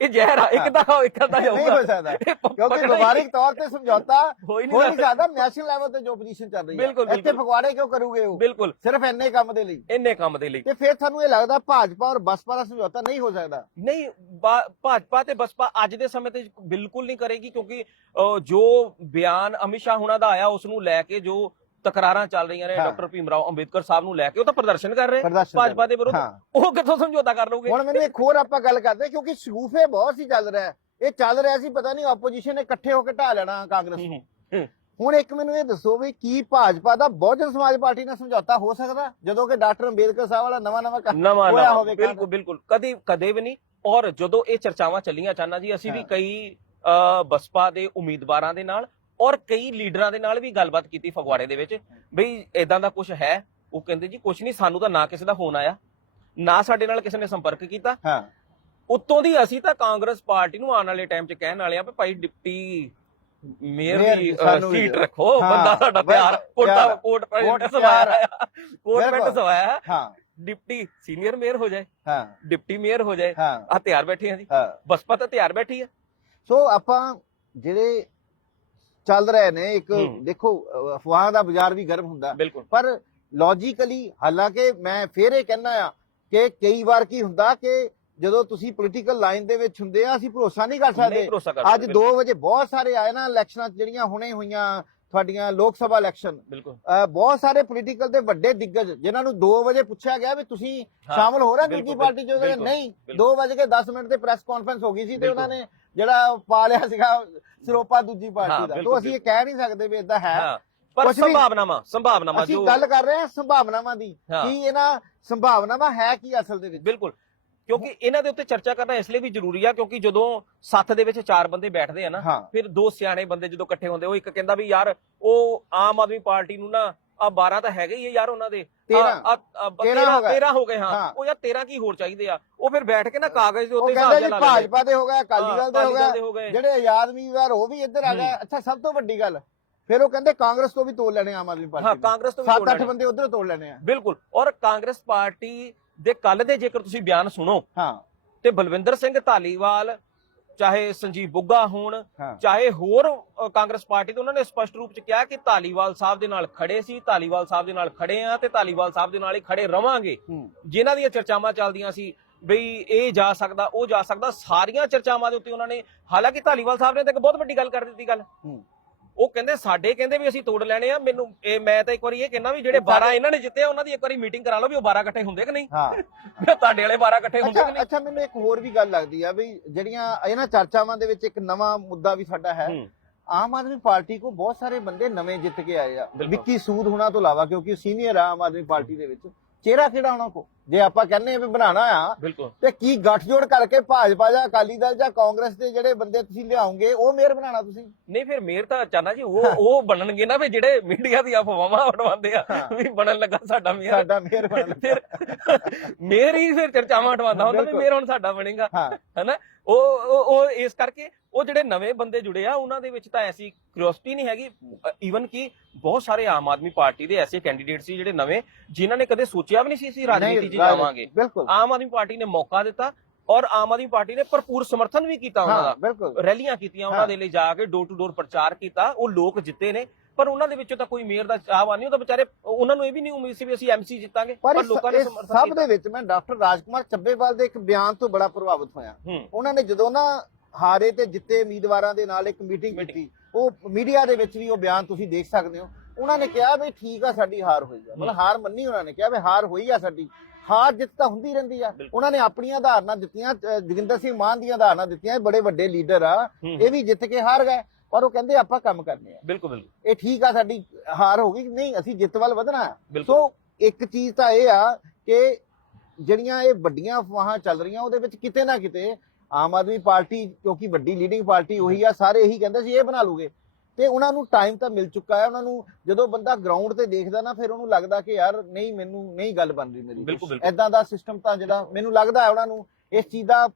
Speaker 2: ਇਹ ਜ਼ਹਿਰ ਆ ਇੱਕ। ਤਾਂ ਇੱਕ ਤਾਂ
Speaker 1: ਨਹੀਂ ਹੋ
Speaker 2: ਜਾਊਗਾ
Speaker 1: ਸਕਦਾ ਕਿਉਂਕਿ ਵਿਵਹਾਰਿਕ ਤੌਰ ਤੇ ਸਮਝੌਤਾ
Speaker 2: ਹੋ ਨਹੀਂ ਸਕਦਾ
Speaker 1: ਨੈਸ਼ਨਲ ਲੈਵਲ ਤੇ ਜੋ ਪੋਜੀਸ਼ਨ ਚੱਲ ਰਹੀ ਹੈ ਇੱਥੇ। ਫਗਵਾੜੇ ਕਿਉਂ ਕਰੂਗੇ ਉਹ?
Speaker 2: ਬਿਲਕੁਲ।
Speaker 1: ਸਿਰਫ ਇੰਨੇ ਕੰਮ ਦੇ ਲਈ।
Speaker 2: ਇੰਨੇ ਕੰਮ ਦੇ ਲਈ।
Speaker 1: ਤੇ ਫਿਰ ਤੁਹਾਨੂੰ ਇਹ ਲੱਗਦਾ ਭਾਜਪਾ ਔਰ ਬਸਪਾ ਦਾ ਸਮਝੌਤਾ ਨਹੀਂ ਹੋ ਸਕਦਾ?
Speaker 2: ਨਹੀਂ ਭਾਜਪਾ ਤੇ ਬਸਪਾ ਅੱਜ ਦੇ ਸਮੇਂ ਤੇ ਬਿਲਕੁਲ ਨਹੀਂ ਕਰੇਗੀ ਕਿਉਂਕਿ ਜੋ ਬਿਆਨ ਅਮਿਤ ਸ਼ਾਹ ਹੁਣਾਂ ਦਾ ਆਇਆ ਉਸ ਨੂੰ ਲੈ ਕੇ ਜੋ ਤਕਰਾਰਾਂ ਚੱਲ ਰਹੀਆਂ ਨੇ
Speaker 1: ਹਾਂ।
Speaker 2: ਡਾਕਟਰ ਭੀਮ ਰਾਓ ਅੰਬੇਦਕਰ ਸਾਹਿਬ ਨੂੰ ਲੈ ਕੇ ਉਹ ਤਾਂ ਪ੍ਰਦਰਸ਼ਨ ਕਰ ਰਹੇ
Speaker 1: ਪ੍ਰਦਰਸ਼ਨ
Speaker 2: ਭਾਜਪਾ ਦੇ ਵਿਰੁੱਧ
Speaker 1: ਹਾਂ
Speaker 2: ਉਹ ਕਿੱਥੋਂ ਸਮਝੌਤਾ ਕਰ ਲਓਗੇ
Speaker 1: ਹੁਣ ਮੈਨੂੰ ਇੱਕ ਹੋਰ ਆਪਾਂ ਗੱਲ ਕਰਦੇ ਹਾਂ, ਕਿਉਂਕਿ ਸ਼ਗੂਫੇ ਬਹੁਤ ਸੀ ਚੱਲ ਰਿਹਾ ਹੈ। ਇਹ ਚੱਲ ਰਿਹਾ ਸੀ ਪਤਾ ਨਹੀਂ ਆਪੋਜੀਸ਼ਨ ਨੇ ਇਕੱਠੇ ਹੋ ਕੇ ਢਾ ਲੈਣਾ ਕਾਂਗਰਸ ਨੂੰ। ਹੁਣ ਇੱਕ ਮੈਨੂੰ ਇਹ ਦੱਸੋ ਵੀ ਕੀ ਭਾਜਪਾ ਦਾ ਬਹੁਜਨ ਸਮਾਜ ਪਾਰਟੀ ਨਾਲ ਸਮਝੌਤਾ ਹੋ ਸਕਦਾ ਜਦੋਂ ਕਿ ਡਾਕਟਰ ਅੰਬੇਦਕਰ ਸਾਹਿਬ ਵਾਲਾ ਨਵਾਂ ਨਵਾਂ ਕੰਮ
Speaker 2: ਨਵਾਂ
Speaker 1: ਹੋਇਆ
Speaker 2: ਨਵਾਂ
Speaker 1: ਹੋਵੇ ਕੰਮ।
Speaker 2: ਬਿਲਕੁਲ ਬਿਲਕੁਲ ਕਦੀ ਕਦੇ ਵੀ ਨਹੀਂ ਔਰ ਜਦੋਂ ਇਹ ਚਰਚਾਵਾਂ ਚੱਲੀਆਂ ਚਾਨਾ ਜੀ ਅਸੀਂ ਵੀ
Speaker 1: ਹਾਂ।
Speaker 2: ਕਈ ਅਹ, ਬਸਪਾ ਦੇ ਉਮੀਦਵਾਰਾਂ ਦੇ ਨਾਲ ਔਰ ਕਈ ਲੀਡਰਾਂ ਦੇ ਨਾਲ ਵੀ ਗੱਲਬਾਤ ਕੀਤੀ ਫਗਵਾੜੇ ਦੇ ਵਿੱਚ ਬਈ ਇਦਾਂ ਦਾ ਕੁਝ ਹੈ? ਉਹ ਕਹਿੰਦੇ ਜੀ ਕੁਝ ਨਹੀਂ ਸਾਨੂੰ ਤਾਂ ਨਾ ਕਿਸੇ ਦਾ ਫੋਨ ਆਇਆ ਨਾ ਸਾਡੇ ਨਾਲ ਕਿਸੇ ਨੇ ਸੰਪਰਕ ਕੀਤਾ।
Speaker 1: ਹਾਂ।
Speaker 2: ਉੱਤੋਂ ਦੀ ਅਸੀਂ ਤਾਂ ਕਾਂਗਰਸ ਪਾਰਟੀ ਨੂੰ ਆਉਣ ਵਾਲੇ ਟਾਈਮ 'ਚ ਕਹਿਣ ਵਾਲੇ ਆ ਵੀ ਭਾਈ ਡਿਪਟੀ ਮੇਅਰ ਦੀ ਸੀਟ। ਰੱਖੋ ਬੰਦਾ ਸਾਡਾ
Speaker 1: ਬਿਲਕੁਲ,
Speaker 2: ਕੋਟਾ। ਕੋਟ ਪੈਂਟ ਸਵਾਇਆ। Coat
Speaker 1: pant.
Speaker 2: ਸਵਾਇਆ
Speaker 1: ਹਾਂ।
Speaker 2: ਡਿਪਟੀ ਸੀਨੀਅਰ ਮੇਅਰ ਹੋ ਜਾਏ
Speaker 1: ਹਾਂ।
Speaker 2: ਡਿਪਟੀ ਮੇਅਰ ਹੋ ਜਾਏ ਆ ਤਿਆਰ ਬੈਠੇ ਆ ਜੀ। ਬਸਪਾ ਤਾਂ ਤਿਆਰ ਬੈਠੀ ਆ।
Speaker 1: ਸੋ ਆਪਾਂ ਜਿਹੜੇ ਚੱਲ ਰਹੇ ਨੇ ਇੱਕ। ਦੇਖੋ ਅਫਵਾਹ ਦਾ ਬਾਜ਼ਾਰ ਵੀ ਗਰਮ ਹੁੰਦਾ। ਪਰ ਲੌਜੀਕਲੀ ਹਾਲਾਂਕਿ ਮੈਂ ਫੇਰ ਇਹ ਕਹਿਣਾ ਆ ਕਿ ਕਈ ਵਾਰ ਕੀ ਹੁੰਦਾ ਕਿ ਜਦੋਂ ਤੁਸੀਂ ਪੋਲੀਟੀਕਲ ਲਾਈਨ ਦੇ ਵਿੱਚ ਹੁੰਦੇ ਆ ਅਸੀਂ ਭਰੋਸਾ ਨਹੀਂ ਕਰ ਸਕਦੇ। ਅੱਜ 2 ਵਜੇ ਬਹੁਤ ਸਾਰੇ ਆਏ ਨਾ ਇਲੈਕਸ਼ਨਾਂ ਜਿਹੜੀਆਂ ਹੁਣੇ ਹੋਈਆਂ ਤੁਹਾਡੀਆਂ ਲੋਕ ਸਭਾ ਇਲੈਕਸ਼ਨ
Speaker 2: ਬਿਲਕੁਲ।
Speaker 1: ਬਹੁਤ ਸਾਰੇ ਪੋਲੀਟੀਕਲ ਦੇ ਵੱਡੇ ਦਿੱਗਜ ਜਿਨ੍ਹਾਂ ਨੂੰ 2 ਵਜੇ ਪੁੱਛਿਆ ਗਿਆ ਵੀ ਤੁਸੀਂ ਸ਼ਾਮਲ ਹੋ ਰਹੇ ਦੂਜੀ ਪਾਰਟੀ 'ਚ? ਉਹਦੇ ਨਹੀਂ
Speaker 2: ਬਿਲਕੁਲ।
Speaker 1: 2 ਵਜੇ ਕੇ 10 ਮਿੰਟ ਤੇ ਪ੍ਰੈਸ ਕਾਨਫਰੰਸ ਹੋ ਗਈ ਸੀ ਤੇ। ਉਹਨਾਂ ਨੇ ਜਿਹੜਾ ਪਾ ਲਿਆ ਸੀਗਾ ਸਿਰੋਪਾ ਦੂਜੀ ਪਾਰਟੀ ਦਾ। ਤੋਂ ਅਸੀਂ ਇਹ ਕਹਿ ਨਹੀਂ ਸਕਦੇ ਵੀ ਇਦਾਂ ਹੈ।
Speaker 2: ਪਰ ਸੰਭਾਵਨਾਵਾਂ ਸੰਭਾਵਨਾਵਾਂ
Speaker 1: ਅਸੀਂ
Speaker 2: ਜੋ
Speaker 1: ਗੱਲ ਕਰ ਰਹੇ ਹਾਂ ਸੰਭਾਵਨਾਵਾਂ ਦੀ। ਕੀ ਇਹਨਾਂ ਸੰਭਾਵਨਾਵਾਂ ਹੈ ਕੀ ਅਸਲ ਦੇ ਵਿੱਚ?
Speaker 2: ਬਿਲਕੁਲ। ਕਿਉਂਕਿ ਇਹਨਾਂ ਦੇ ਉੱਤੇ ਚਰਚਾ ਕਰਨਾ ਇਸ ਲਈ ਵੀ ਜ਼ਰੂਰੀ ਆ ਕਿਉਂਕਿ ਜਦੋਂ ਸੱਥ ਦੇ ਵਿੱਚ ਚਾਰ ਬੰਦੇ ਬੈਠਦੇ ਆ ਨਾ
Speaker 1: ਹਾਂ।
Speaker 2: ਫਿਰ ਦੋ ਸਿਆਣੇ ਬੰਦੇ ਜਦੋਂ ਇਕੱਠੇ ਹੁੰਦੇ ਉਹ ਇੱਕ ਕਹਿੰਦਾ ਵੀ ਯਾਰ ਉਹ ਆਮ ਆਦਮੀ ਪਾਰਟੀ ਨੂੰ ਨਾ ਆ 12 ਤਾਂ ਹੈਗੇ ਹੀ ਆ ਯਾਰ ਉਹਨਾਂ ਦੇ।
Speaker 1: 13 13 ਹੋ ਗਏ।
Speaker 2: 13 ਹੋ ਗਏ ਹਾਂ।
Speaker 1: ਹਾਂ।
Speaker 2: ਉਹ ਯਾਰ 13 ਕੀ ਹੋਰ ਚਾਹੀਦੇ ਆ? ਉਹ ਫਿਰ ਬੈਠ ਕੇ ਨਾ ਕਾਗਜ਼ ਦੇ
Speaker 1: ਉਹ
Speaker 2: ਉੱਤੇ
Speaker 1: ਕਹਿੰਦੇ
Speaker 2: ਹਿਸਾਬ
Speaker 1: ਜੀ
Speaker 2: ਜਿਹਾ ਲਾ ਲੈਂਦੇ।
Speaker 1: ਭਾਜਪਾ ਦੇ ਹੋ ਗਿਆ ਅਕਾਲੀ ਦਲ ਦੇ ਹੋ ਗਿਆ
Speaker 2: ਦੇ ਹੋ ਗਏ।
Speaker 1: ਜਿਹੜੇ ਆਜ਼ਾਦ ਉਮੀਦਵਾਰ ਉਹ ਵੀ ਇੱਧਰ ਆ ਗਏ। ਅੱਛਾ ਸਭ ਤੋਂ ਵੱਡੀ ਗੱਲ ਫਿਰ ਉਹ ਕਹਿੰਦੇ ਕਾਂਗਰਸ ਤੋਂ ਵੀ ਤੋੜ ਲੈਣੇ ਆਮ ਆਦਮੀ
Speaker 2: ਹਾਂ
Speaker 1: ਪਾਰਟੀ
Speaker 2: ਕਾਂਗਰਸ ਤੋਂ ਵੀ
Speaker 1: ਸੱਤ ਅੱਠ। ਬੰਦੇ ਉਧਰ ਤੋੜ ਲੈਣੇ ਆ।
Speaker 2: ਬਿਲਕੁਲ। ਔਰ ਕਾਂਗਰਸ ਪਾਰਟੀ ਦੇ ਕੱਲ ਦੇ ਜੇਕਰ ਤੁਸੀਂ ਬਿਆਨ ਸੁਣੋ
Speaker 1: ਹਾਂ।
Speaker 2: ਤੇ ਬਲਵਿੰਦਰ ਸਿੰਘ ਧਾਲੀਵਾਲ ਚਾਹੇ ਸੰਜੀਵ ਬੁੱਗਾ ਹੋਣ ਚਾਹੇ ਹੋਰ ਕਾਂਗਰਸ ਪਾਰਟੀ ਤੋਂ ਉਹਨਾਂ ਨੇ ਸਪਸ਼ਟ ਰੂਪ ਚ ਕਿਹਾ ਕਿ ਧਾਲੀਵਾਲ ਸਾਹਿਬ ਦੇ ਨਾਲ ਖੜੇ ਸੀ ਧਾਲੀਵਾਲ ਸਾਹਿਬ ਦੇ ਨਾਲ ਖੜੇ ਆ ਤੇ ਧਾਲੀਵਾਲ ਸਾਹਿਬ ਦੇ ਨਾਲ ਹੀ ਖੜੇ ਰਵਾਂਗੇ। ਜਿਨ੍ਹਾਂ ਦੀਆਂ ਚਰਚਾਵਾਂ ਚੱਲਦੀਆਂ ਸੀ ਬਈ ਇਹ ਜਾ ਸਕਦਾ ਉਹ ਜਾ ਸਕਦਾ ਸਾਰੀਆਂ ਚਰਚਾਵਾਂ ਦੇ ਉੱਤੇ ਉਹਨਾਂ ਨੇ ਹਾਲਾਂਕਿ ਧਾਲੀਵਾਲ ਸਾਹਿਬ ਨੇ ਤਾਂ ਇੱਕ ਬਹੁਤ ਵੱਡੀ ਗੱਲ ਕਰ ਦਿੱਤੀ ਗੱਲ। ਉਹ ਕਹਿੰਦੇ ਸਾਡੇ ਕਹਿੰਦੇ ਵੀ ਅਸੀਂ ਤੋੜ ਲੈਣੇ ਆ ਮੈਨੂੰ ਇਹ ਮੈਂ ਤਾਂ ਇੱਕ ਵਾਰੀ ਇਹ ਕਹਿੰਦਾ ਵੀ ਜਿਹੜੇ 12 ਇਹਨਾਂ ਨੇ ਜਿੱਤੇ ਆ, ਉਹਨਾਂ ਦੀ ਇੱਕ ਵਾਰੀ ਮੀਟਿੰਗ ਕਰਾ ਲਓ ਵੀ ਉਹ 12 ਇਕੱਠੇ ਹੁੰਦੇ ਕਿ ਨਹੀਂ?
Speaker 1: ਹਾਂ।
Speaker 2: ਤੁਹਾਡੇ ਵਾਲੇ 12 ਇਕੱਠੇ ਹੁੰਦੇ ਕਿ ਨਹੀਂ?
Speaker 1: ਅੱਛਾ ਮੈਨੂੰ ਇੱਕ ਹੋਰ ਵੀ ਗੱਲ ਲੱਗਦੀ ਆ ਵੀ ਜਿਹੜੀਆਂ ਇਹਨਾਂ ਚਰਚਾਵਾਂ ਦੇ ਵਿੱਚ ਇੱਕ ਨਵਾਂ ਮੁੱਦਾ ਵੀ ਸਾਡਾ ਹੈ। ਆਮ ਆਦਮੀ ਪਾਰਟੀ ਕੋ ਬਹੁਤ ਸਾਰੇ ਬੰਦੇ ਨਵੇਂ ਜਿੱਤ ਕੇ ਆਏ ਆ। ਵਿੱਕੀ ਸੂਦ ਹੋਣਾ ਤੋਂ ਇਲਾਵਾ ਕਿਉਂਕਿ ਸੀਨੀਅਰ ਆ ਆਮ ਆਦਮੀ ਪਾਰਟੀ ਦੇ ਵਿੱਚ। ਚਿਹਰਾ ਕਿਹੜਾ ਉਹਨਾਂ ਕੋ ਜੇ ਆਪਾਂ ਕਹਿੰਦੇ ਆ ਵੀ ਬਣਾਣਾ ਆ
Speaker 2: ਬਿਲਕੁਲ।
Speaker 1: ਤੇ ਕੀ ਗੱਠਜੋੜ ਕਰਕੇ ਭਾਜਪਾ ਜਾਂ ਅਕਾਲੀ ਦਲ ਜਾਂ ਕਾਂਗਰਸ ਦੇ ਜਿਹੜੇ ਬੰਦੇ ਤੁਸੀਂ ਲਿਆਉਂਗੇ ਉਹ ਮੇਅਰ ਬਣਾਣਾ ਤੁਸੀਂ?
Speaker 2: ਨਹੀਂ ਫਿਰ ਮੇਰ ਤਾਂ ਚਾਹਨਾ ਜੀ ਉਹ ਉਹ ਬਣਨਗੇ ਨਾ ਵੀ ਜਿਹੜੇ ਮੀਡੀਆ ਦੀਆਂ ਅਫਵਾਹਾਂ ਉਡਵਾਉਂਦੇ ਆ। ਵੀ ਬਣਨ ਲੱਗਾ ਸਾਡਾ ਮੇਰ
Speaker 1: ਸਾਡਾ ਮੇਅਰ ਬਣਨਾ
Speaker 2: ਫਿਰ ਮੇਰ ਹੀ ਫਿਰ ਚਰਚਾਵਾਂ ਉਡਵਾਉਂਦਾ ਹੁੰਦਾ ਵੀ। ਮੇਰ ਹੁਣ ਸਾਡਾ ਬਣੇਗਾ ਹਨਾ? ਉਹ ਉਹ ਇਸ ਕਰਕੇ ਉਹ ਜਿਹੜੇ ਨਵੇਂ ਬੰਦੇ ਜੁੜੇ ਆ ਉਹਨਾਂ ਦੇ ਵਿੱਚ ਤਾਂ ਐਸੀ ਕਿਉਰਿਓਸਿਟੀ ਨਹੀਂ ਹੈਗੀ। ਈਵਨ ਕਿ ਬਹੁਤ ਸਾਰੇ ਆਮ ਆਦਮੀ ਪਾਰਟੀ ਦੇ ਐਸੇ ਕੈਂਡੀਡੇਟ ਸੀ ਜਿਹੜੇ ਨਵੇਂ ਜਿਨ੍ਹਾਂ ਨੇ ਕਦੇ ਸੋਚਿਆ ਵੀ ਨਹੀਂ ਸੀ ਅਸੀਂ ਰਾਜਨੀਤੀ 'ਚ ਜਾਵਾਂਗੇ। ਆਮ ਆਦਮੀ ਪਾਰਟੀ ਨੇ ਮੌਕਾ ਦਿੱਤਾ ਔਰ ਆਮ ਆਦਮੀ ਪਾਰਟੀ ਨੇ ਭਰਪੂਰ ਸਮਰਥਨ ਵੀ ਕੀਤਾ ਉਹਨਾਂ ਦਾ। ਰੈਲੀਆਂ ਕੀਤੀਆਂ ਉਹਨਾਂ। ਦੇ ਲਈ ਜਾ ਕੇ ਡੋਰ ਟੂ ਡੋਰ ਪ੍ਰਚਾਰ ਕੀਤਾ ਉਹ ਲੋਕ ਜਿੱਤੇ ਨੇ। ਪਰ ਉਹਨਾਂ ਦੇ ਵਿੱਚੋਂ ਤਾਂ ਕੋਈ ਮੇਅਰ ਦਾ ਚਾਹਵਾ ਨਹੀਂ ਉਹ ਤਾਂ ਵਿਚਾਰੇ ਉਹਨਾਂ ਨੂੰ ਇਹ ਵੀ ਨਹੀਂ ਉਮੀਦ ਸੀ ਵੀ ਅਸੀਂ ਐਮਸੀ ਜਿੱਤਾਂਗੇ
Speaker 1: ਪਰ
Speaker 2: ਲੋਕਾਂ ਨੇ ਸਮਰਥਨ
Speaker 1: ਸਭ ਦੇ ਵਿੱਚ ਮੈਂ ਡਾਕਟਰ ਰਾਜਕੁਮਾਰ ਚੱਬੇਵਾਲ ਦੇ ਇੱਕ ਬਿਆਨ ਤੋਂ ਬੜਾ ਪ੍ਰਭਾਵਿਤ ਹੋਇਆ। ਉਹਨਾਂ ਨੇ ਜਦੋਂ ਨਾ ਹਾਰੇ ਤੇ ਜਿੱਤੇ ਉਮੀਦਵਾਰਾਂ ਦੇ ਨਾਲ ਇੱਕ ਮੀਟਿੰਗ। ਕੀਤੀ। ਉਹ ਮੀਡੀਆ ਦੇ ਵਿੱਚ ਵੀ ਉਹ ਬਿਆਨ ਤੁਸੀਂ ਦੇਖ ਸਕਦੇ ਹੋ। ਉਹਨਾਂ ਨੇ ਕਿਹਾ ਵੀ ਠੀਕ ਆ ਸਾਡੀ ਹਾਰ ਹੋਈ ਆ। ਮਤਲਬ ਹਾਰ ਮੰਨੀ ਉਹਨਾਂ ਨੇ ਕਿਹਾ ਵੀ ਹਾਰ ਹੋਈ ਆ ਸਾਡੀ। ਹਾਰ ਜਿੱਤ ਤਾਂ ਹੁੰਦੀ ਰਹਿੰਦੀ ਆ। ਉਹਨਾਂ ਨੇ ਆਪਣੀਆਂ ਆਧਾਰਨਾਂ ਦਿੱਤੀਆਂ ਜੋਗਿੰਦਰ ਸਿੰਘ ਮਾਨ ਦੀਆਂ ਆਧਾਰਨਾਂ ਦਿੱਤੀਆਂ ਇਹ ਬੜੇ ਵੱਡੇ ਲੀਡਰ ਆ। ਇਹ ਵੀ ਜਿੱਤ ਕੇ ਹਾਰ ਗਏ। ਪਰ ਉਹ ਕਹਿੰਦੇ ਆਪਾਂ ਕੰਮ ਕਰਨੇ ਆ।
Speaker 2: ਬਿਲਕੁਲ ਬਿਲਕੁਲ।
Speaker 1: ਇਹ ਠੀਕ ਆ ਸਾਡੀ ਹਾਰ ਹੋ ਗਈ। ਨਹੀਂ ਅਸੀਂ ਜਿੱਤ ਵੱਲ ਵਧਣਾ ਸੋ ਇੱਕ ਚੀਜ਼ ਤਾਂ ਇਹ ਆ ਕਿ ਜਿਹੜੀਆਂ ਇਹ ਵੱਡੀਆਂ ਅਫਵਾਹਾਂ ਚੱਲ ਰਹੀਆਂ ਉਹਦੇ ਵਿੱਚ ਕਿਤੇ ਨਾ ਕਿਤੇ ਆਮ ਆਦਮੀ ਪਾਰਟੀ ਕਿਉਂਕਿ ਵੱਡੀ ਲੀਡਿੰਗ ਪਾਰਟੀ ਉਹੀ ਆ ਸਾਰੇ ਇਹੀ ਕਹਿੰਦੇ ਸੀ ਇਹ ਬਣਾ ਲੂਗੇ ਤੇ ਉਹਨਾਂ ਨੂੰ ਟਾਈਮ ਤਾਂ ਮਿਲ ਚੁੱਕਾ ਹੈ ਉਹਨਾਂ ਨੂੰ ਜਦੋਂ ਬੰਦਾ ਗਰਾਊਂਡ ਤੇ ਦੇਖਦਾ ਨਾ ਫਿਰ ਉਹਨੂੰ ਲੱਗਦਾ ਕਿ ਯਾਰ ਨਹੀਂ ਮੈਨੂੰ ਨਹੀਂ ਗੱਲ ਬਣ ਰਹੀ ਮੇਰੀ। ਐਦਾਂ ਦਾ ਸਿਸਟਮ ਤਾਂ ਜਿਹੜਾ ਮੈਨੂੰ ਲੱਗਦਾ ਹੈ ਉਹਨਾਂ ਨੂੰ ਇਸ ਚੀਜ਼ ਦਾ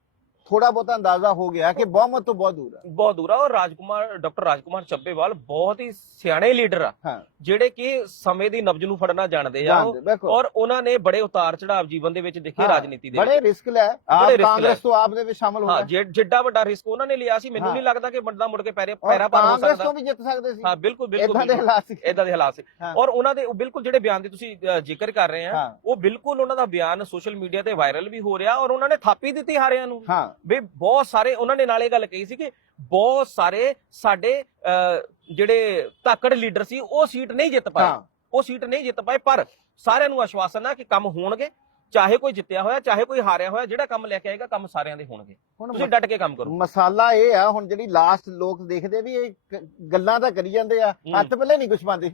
Speaker 1: ਥੋੜਾ ਬਹੁਤਾ ਅੰਦਾਜ਼ਾ ਹੋ ਗਿਆ ਕਿ ਬਹੁਮਤ ਤੋਂ ਬਹੁਤ ਦੂਰ ਹੈ
Speaker 2: ਬਹੁਤ ਦੂਰ ਆ ਔਰ ਰਾਜਕੁਮਾਰ ਡਾਕਟਰ ਰਾਜਕੁਮਾਰ ਚੱਬੇਵਾਲ ਬਹੁਤ ਹੀ ਸਿਆਣੇ ਲੀਡਰ ਆ
Speaker 1: ਹਾਂ।
Speaker 2: ਜਿਹੜੇ ਕਿ ਸਮੇਂ ਦੀ ਨਬਜ ਨੂੰ ਫੜਨਾ ਜਾਣਦੇ ਆ। ਉਹ
Speaker 1: ਜਾਣਦੇ ਬਿਲਕੁਲ
Speaker 2: ਔਰ ਉਹਨਾਂ ਨੇ ਬੜੇ ਉਤਾਰ ਚੜਾਵ ਜੀਵਨ ਦੇ ਵਿੱਚ ਦੇਖੇ
Speaker 1: ਹਾਂ,
Speaker 2: ਰਾਜਨੀਤੀ ਦੇ
Speaker 1: ਬੜੇ ਰਿਸਕ ਲੈ। ਆਪ
Speaker 2: risk ਲੈ।
Speaker 1: ਕਾਂਗਰਸ ਤੋਂ ਆਪ ਦੇ ਵਿੱਚ ਸ਼ਾਮਲ ਹੋ
Speaker 2: ਹਾਂ ਜਿ- ਜਿੱਡਾ ਵੱਡਾ ਰਿਸਕ ਉਹਨਾਂ ਨੇ ਲਿਆ ਸੀ ਮੈਨੂੰ
Speaker 1: ਹਾਂ।
Speaker 2: ਨਹੀਂ ਲੱਗਦਾ ਕਿ ਬੰਦਾ ਮੁੜ ਕੇ ਪੈਰੇ ਪੈਰਾ ਪਰ ਹੋ
Speaker 1: ਕਾਂਗਰਸ
Speaker 2: ਸਕਦਾ।
Speaker 1: ਤੋਂ ਵੀ ਜਿੱਤ ਸਕਦੇ ਸੀ।
Speaker 2: ਹਾਂ ਬਿਲਕੁਲ ਬਿਲਕੁਲ
Speaker 1: ਇਦਾਂ ਦੇ ਹਾਲਾਤ ਸੀ।
Speaker 2: ਇਦਾਂ ਦੇ ਹਾਲਾਤ ਸੀ।
Speaker 1: ਹਾਂ।
Speaker 2: ਔਰ ਉਹਨਾਂ ਦੇ ਉਹ ਬਿਲਕੁਲ ਜਿਹੜੇ ਬਿਆਨ ਦੀ ਤੁਸੀਂ ਅ, ਜ਼ਿਕਰ ਕਰ ਰਹੇ ਆ
Speaker 1: ਹਾਂ।
Speaker 2: ਉਹ ਬਿਲਕੁਲ ਉਹਨਾਂ ਦਾ ਬਿਆਨ ਸੋਸ਼ਲ ਮੀਡੀਆ ਤੇ ਵਾਇਰਲ ਵੀ ਹੋ ਰਿਹਾ ਔਰ ਉਹਨਾਂ ਨੇ ਥਾਪੀ ਦਿੱਤੀ ਹਾਰਿਆਂ ਨੂੰ।
Speaker 1: ਹਾਂ।
Speaker 2: ਵੀ ਬਹੁਤ ਸਾਰੇ ਉਹਨਾਂ ਨੇ ਨਾਲੇ ਗੱਲ ਕਹੀ ਸੀ ਕਿ ਬਹੁਤ ਸਾਰੇ ਸਾਡੇ ਜਿਹੜੇ ਧਾਕੜ ਲੀਡਰ ਸੀ ਉਹ ਸੀਟ ਨਹੀਂ ਜਿੱਤ ਪਾਏ। ਉਹ ਸੀਟ ਨਹੀਂ ਜਿੱਤ ਪਾਏ ਪਰ ਸਾਰਿਆਂ ਨੂੰ ਆਸ਼ਵਾਸਨ ਆ ਕਿ ਕੰਮ ਹੋਣਗੇ। ਚਾਹੇ ਕੋਈ ਜਿੱਤਿਆ ਹੋਇਆ ਚਾਹੇ ਕੋਈ ਹਾਰਿਆ ਹੋਇਆ ਜਿਹੜਾ ਕੰਮ ਲੈ ਕੇ ਆਏਗਾ ਕੰਮ ਸਾਰਿਆਂ ਦੇ ਹੋਣਗੇ।
Speaker 1: ਹੁਣ
Speaker 2: ਤੁਸੀਂ ਡਟ ਕੇ ਕੰਮ ਕਰੋ।
Speaker 1: ਮਸਾਲਾ ਇਹ ਆ ਹੁਣ ਜਿਹੜੀ ਲਾਸਟ ਲੋਕ ਦੇਖਦੇ ਵੀ ਇਹ ਗੱਲਾਂ ਤਾਂ ਕਰੀ ਜਾਂਦੇ ਆ। ਹੱਥ ਪੱਲੇ ਨਹੀਂ ਕੁਛ ਪਾਉਂਦੇ।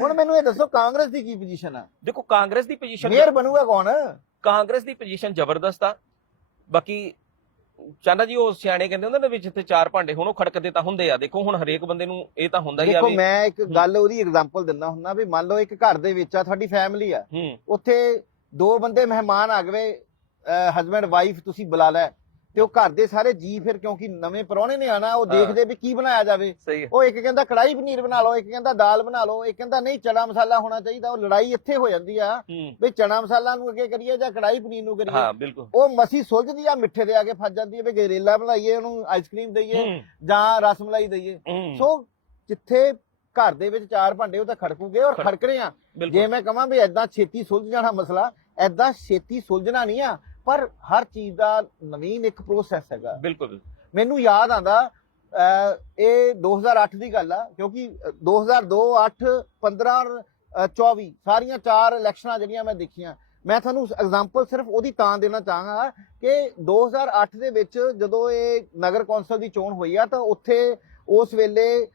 Speaker 1: ਹੁਣ ਮੈਨੂੰ ਇਹ ਦੱਸੋ ਕਾਂਗਰਸ ਦੀ ਕੀ ਪੋਜੀਸ਼ਨ ਆ?
Speaker 2: ਦੇਖੋ ਕਾਂਗਰਸ ਦੀ ਪੋਜੀਸ਼ਨ
Speaker 1: ਮੇਅਰ ਬਣੂਗਾ ਕੌਣ?
Speaker 2: ਕਾਂਗਰਸ ਦੀ ਪੋਜੀਸ਼ਨ ਜ਼ਬਰਦਸਤ ਆ। ਬਾਕੀ ਚਾਨਾ ਜੀ ਉਹ ਸਿਆਣੇ ਕਹਿੰਦੇ ਹੁੰਦੇ ਨੇ ਵਿੱਚ ਤੇ ਚਾਰ ਭਾਂਡੇ ਹੁਣ ਉਹ ਖੜਕਦੇ ਤਾਂ ਹੁੰਦੇ ਆ। ਦੇਖੋ ਹੁਣ ਹਰੇਕ ਬੰਦੇ ਨੂੰ ਇਹ ਤਾਂ ਹੁੰਦਾ ਹੀ ਆ
Speaker 1: ਦੇਖੋ
Speaker 2: ਵੀ
Speaker 1: ਮੈਂ ਇੱਕ ਗੱਲ ਉਹਦੀ ਐਗਜ਼ਾਮਪਲ ਦਿੰਦਾ ਹੁੰਦਾ ਵੀ ਮੰਨ ਲਓ ਇੱਕ ਘਰ ਦੇ ਵਿੱਚ ਆ ਤੁਹਾਡੀ ਫੈਮਿਲੀ ਆ।
Speaker 2: ਹੂੰ।
Speaker 1: ਉੱਥੇ ਦੋ ਬੰਦੇ ਮਹਿਮਾਨ ਆ ਗਏ ਹਸਬੰਡ ਵਾਈਫ ਤੁਸੀਂ ਬੁਲਾ ਲੈ। ਤੇ ਉਹ ਘਰ ਦੇ ਸਾਰੇ ਜੀ ਫਿਰ ਕਿਉਂਕਿ ਨਵੇਂ ਪਰੌਣੇ ਨੇ ਆਣਾ ਉਹ। ਦੇਖਦੇ ਵੀ ਕੀ ਬਣਾਇਆ ਜਾਵੇ।
Speaker 2: ਸਹੀ ਹੈ।
Speaker 1: ਉਹ ਇੱਕ ਕਹਿੰਦਾ ਕੜਾਈ ਪਨੀਰ ਬਣਾ ਲਓ ਇੱਕ ਕਹਿੰਦਾ ਦਾਲ ਬਣਾ ਲਓ ਇੱਕ ਕਹਿੰਦਾ ਨਹੀਂ ਚਣਾ ਮਸਾਲਾ ਹੋਣਾ ਚਾਹੀਦਾ ਉਹ ਲੜਾਈ ਇੱਥੇ ਹੋ ਜਾਂਦੀ ਆ
Speaker 2: ਹੂੰ।
Speaker 1: ਵੀ ਚਣਾ ਮਸਾਲਾ ਨੂੰ ਅੱਗੇ ਕਰੀਏ ਜਾਂ ਕੜਾਈ ਪਨੀਰ ਨੂੰ ਕਰੀਏ।
Speaker 2: ਹਾਂ ਬਿਲਕੁਲ।
Speaker 1: ਉਹ ਮਸੀ ਸੁਲਝਦੀ ਆ ਮਿੱਠੇ ਦੇ ਆ ਕੇ ਫਸ ਜਾਂਦੀ ਹੈ ਵੀ ਗਜਰੇਲਾ ਬਣਾਈਏ ਉਹਨੂੰ ਆਈਸਕ੍ਰੀਮ ਦਈਏ ਜਾਂ ਰਸਮਲਾਈ ਦਈਏ।
Speaker 2: ਹੂੰ।
Speaker 1: ਸੋ ਜਿੱਥੇ ਘਰ ਦੇ ਵਿੱਚ ਚਾਰ ਭਾਂਡੇ ਉਹ ਤਾਂ ਖੜਕੂਗੇ ਔਰ
Speaker 2: ਖੜਕ-
Speaker 1: ਖੜਕਣੇ ਆ। ਜੇ ਮੈਂ ਕਹਾਂ ਵੀ ਐਦਾਂ ਛੇਤੀ ਸੁਲਝ ਜਾਣਾ ਮਸਲਾ ਐਦਾਂ ਛੇਤੀ ਸੁਲਝਣਾ ਨਹੀਂ ਆ ਪਰ ਹਰ ਚੀਜ਼ ਦਾ ਨਵੀਨ ਇੱਕ ਪ੍ਰੋਸੈਸ ਹੈਗਾ।
Speaker 2: ਬਿਲਕੁਲ।
Speaker 1: ਮੈਨੂੰ ਯਾਦ ਆਂਦਾ ਇਹ 2008 ਦੀ ਗੱਲ ਆ ਕਿਉਂਕਿ ਅ, 2002 8 15 ਔਰ, ਅ, 24 ਸਾਰੀਆਂ ਚਾਰ ਇਲੈਕਸ਼ਨਾਂ ਜਿਹੜੀਆਂ ਮੈਂ ਦੇਖੀਆਂ। ਮੈਂ ਤੁਹਾਨੂੰ ਐਗਜ਼ਾਮਪਲ ਸਿਰਫ ਉਹਦੀ ਤਾਂ ਦੇਣਾ ਚਾਹਾਂਗਾ ਕਿ 2008 ਦੇ ਵਿੱਚ ਜਦੋਂ ਇਹ ਨਗਰ ਕੌਂਸਲ ਦੀ ਚੋਣ ਹੋਈ ਆ ਤਾਂ ਉੱਥੇ ਉਸ ਵੇਲੇ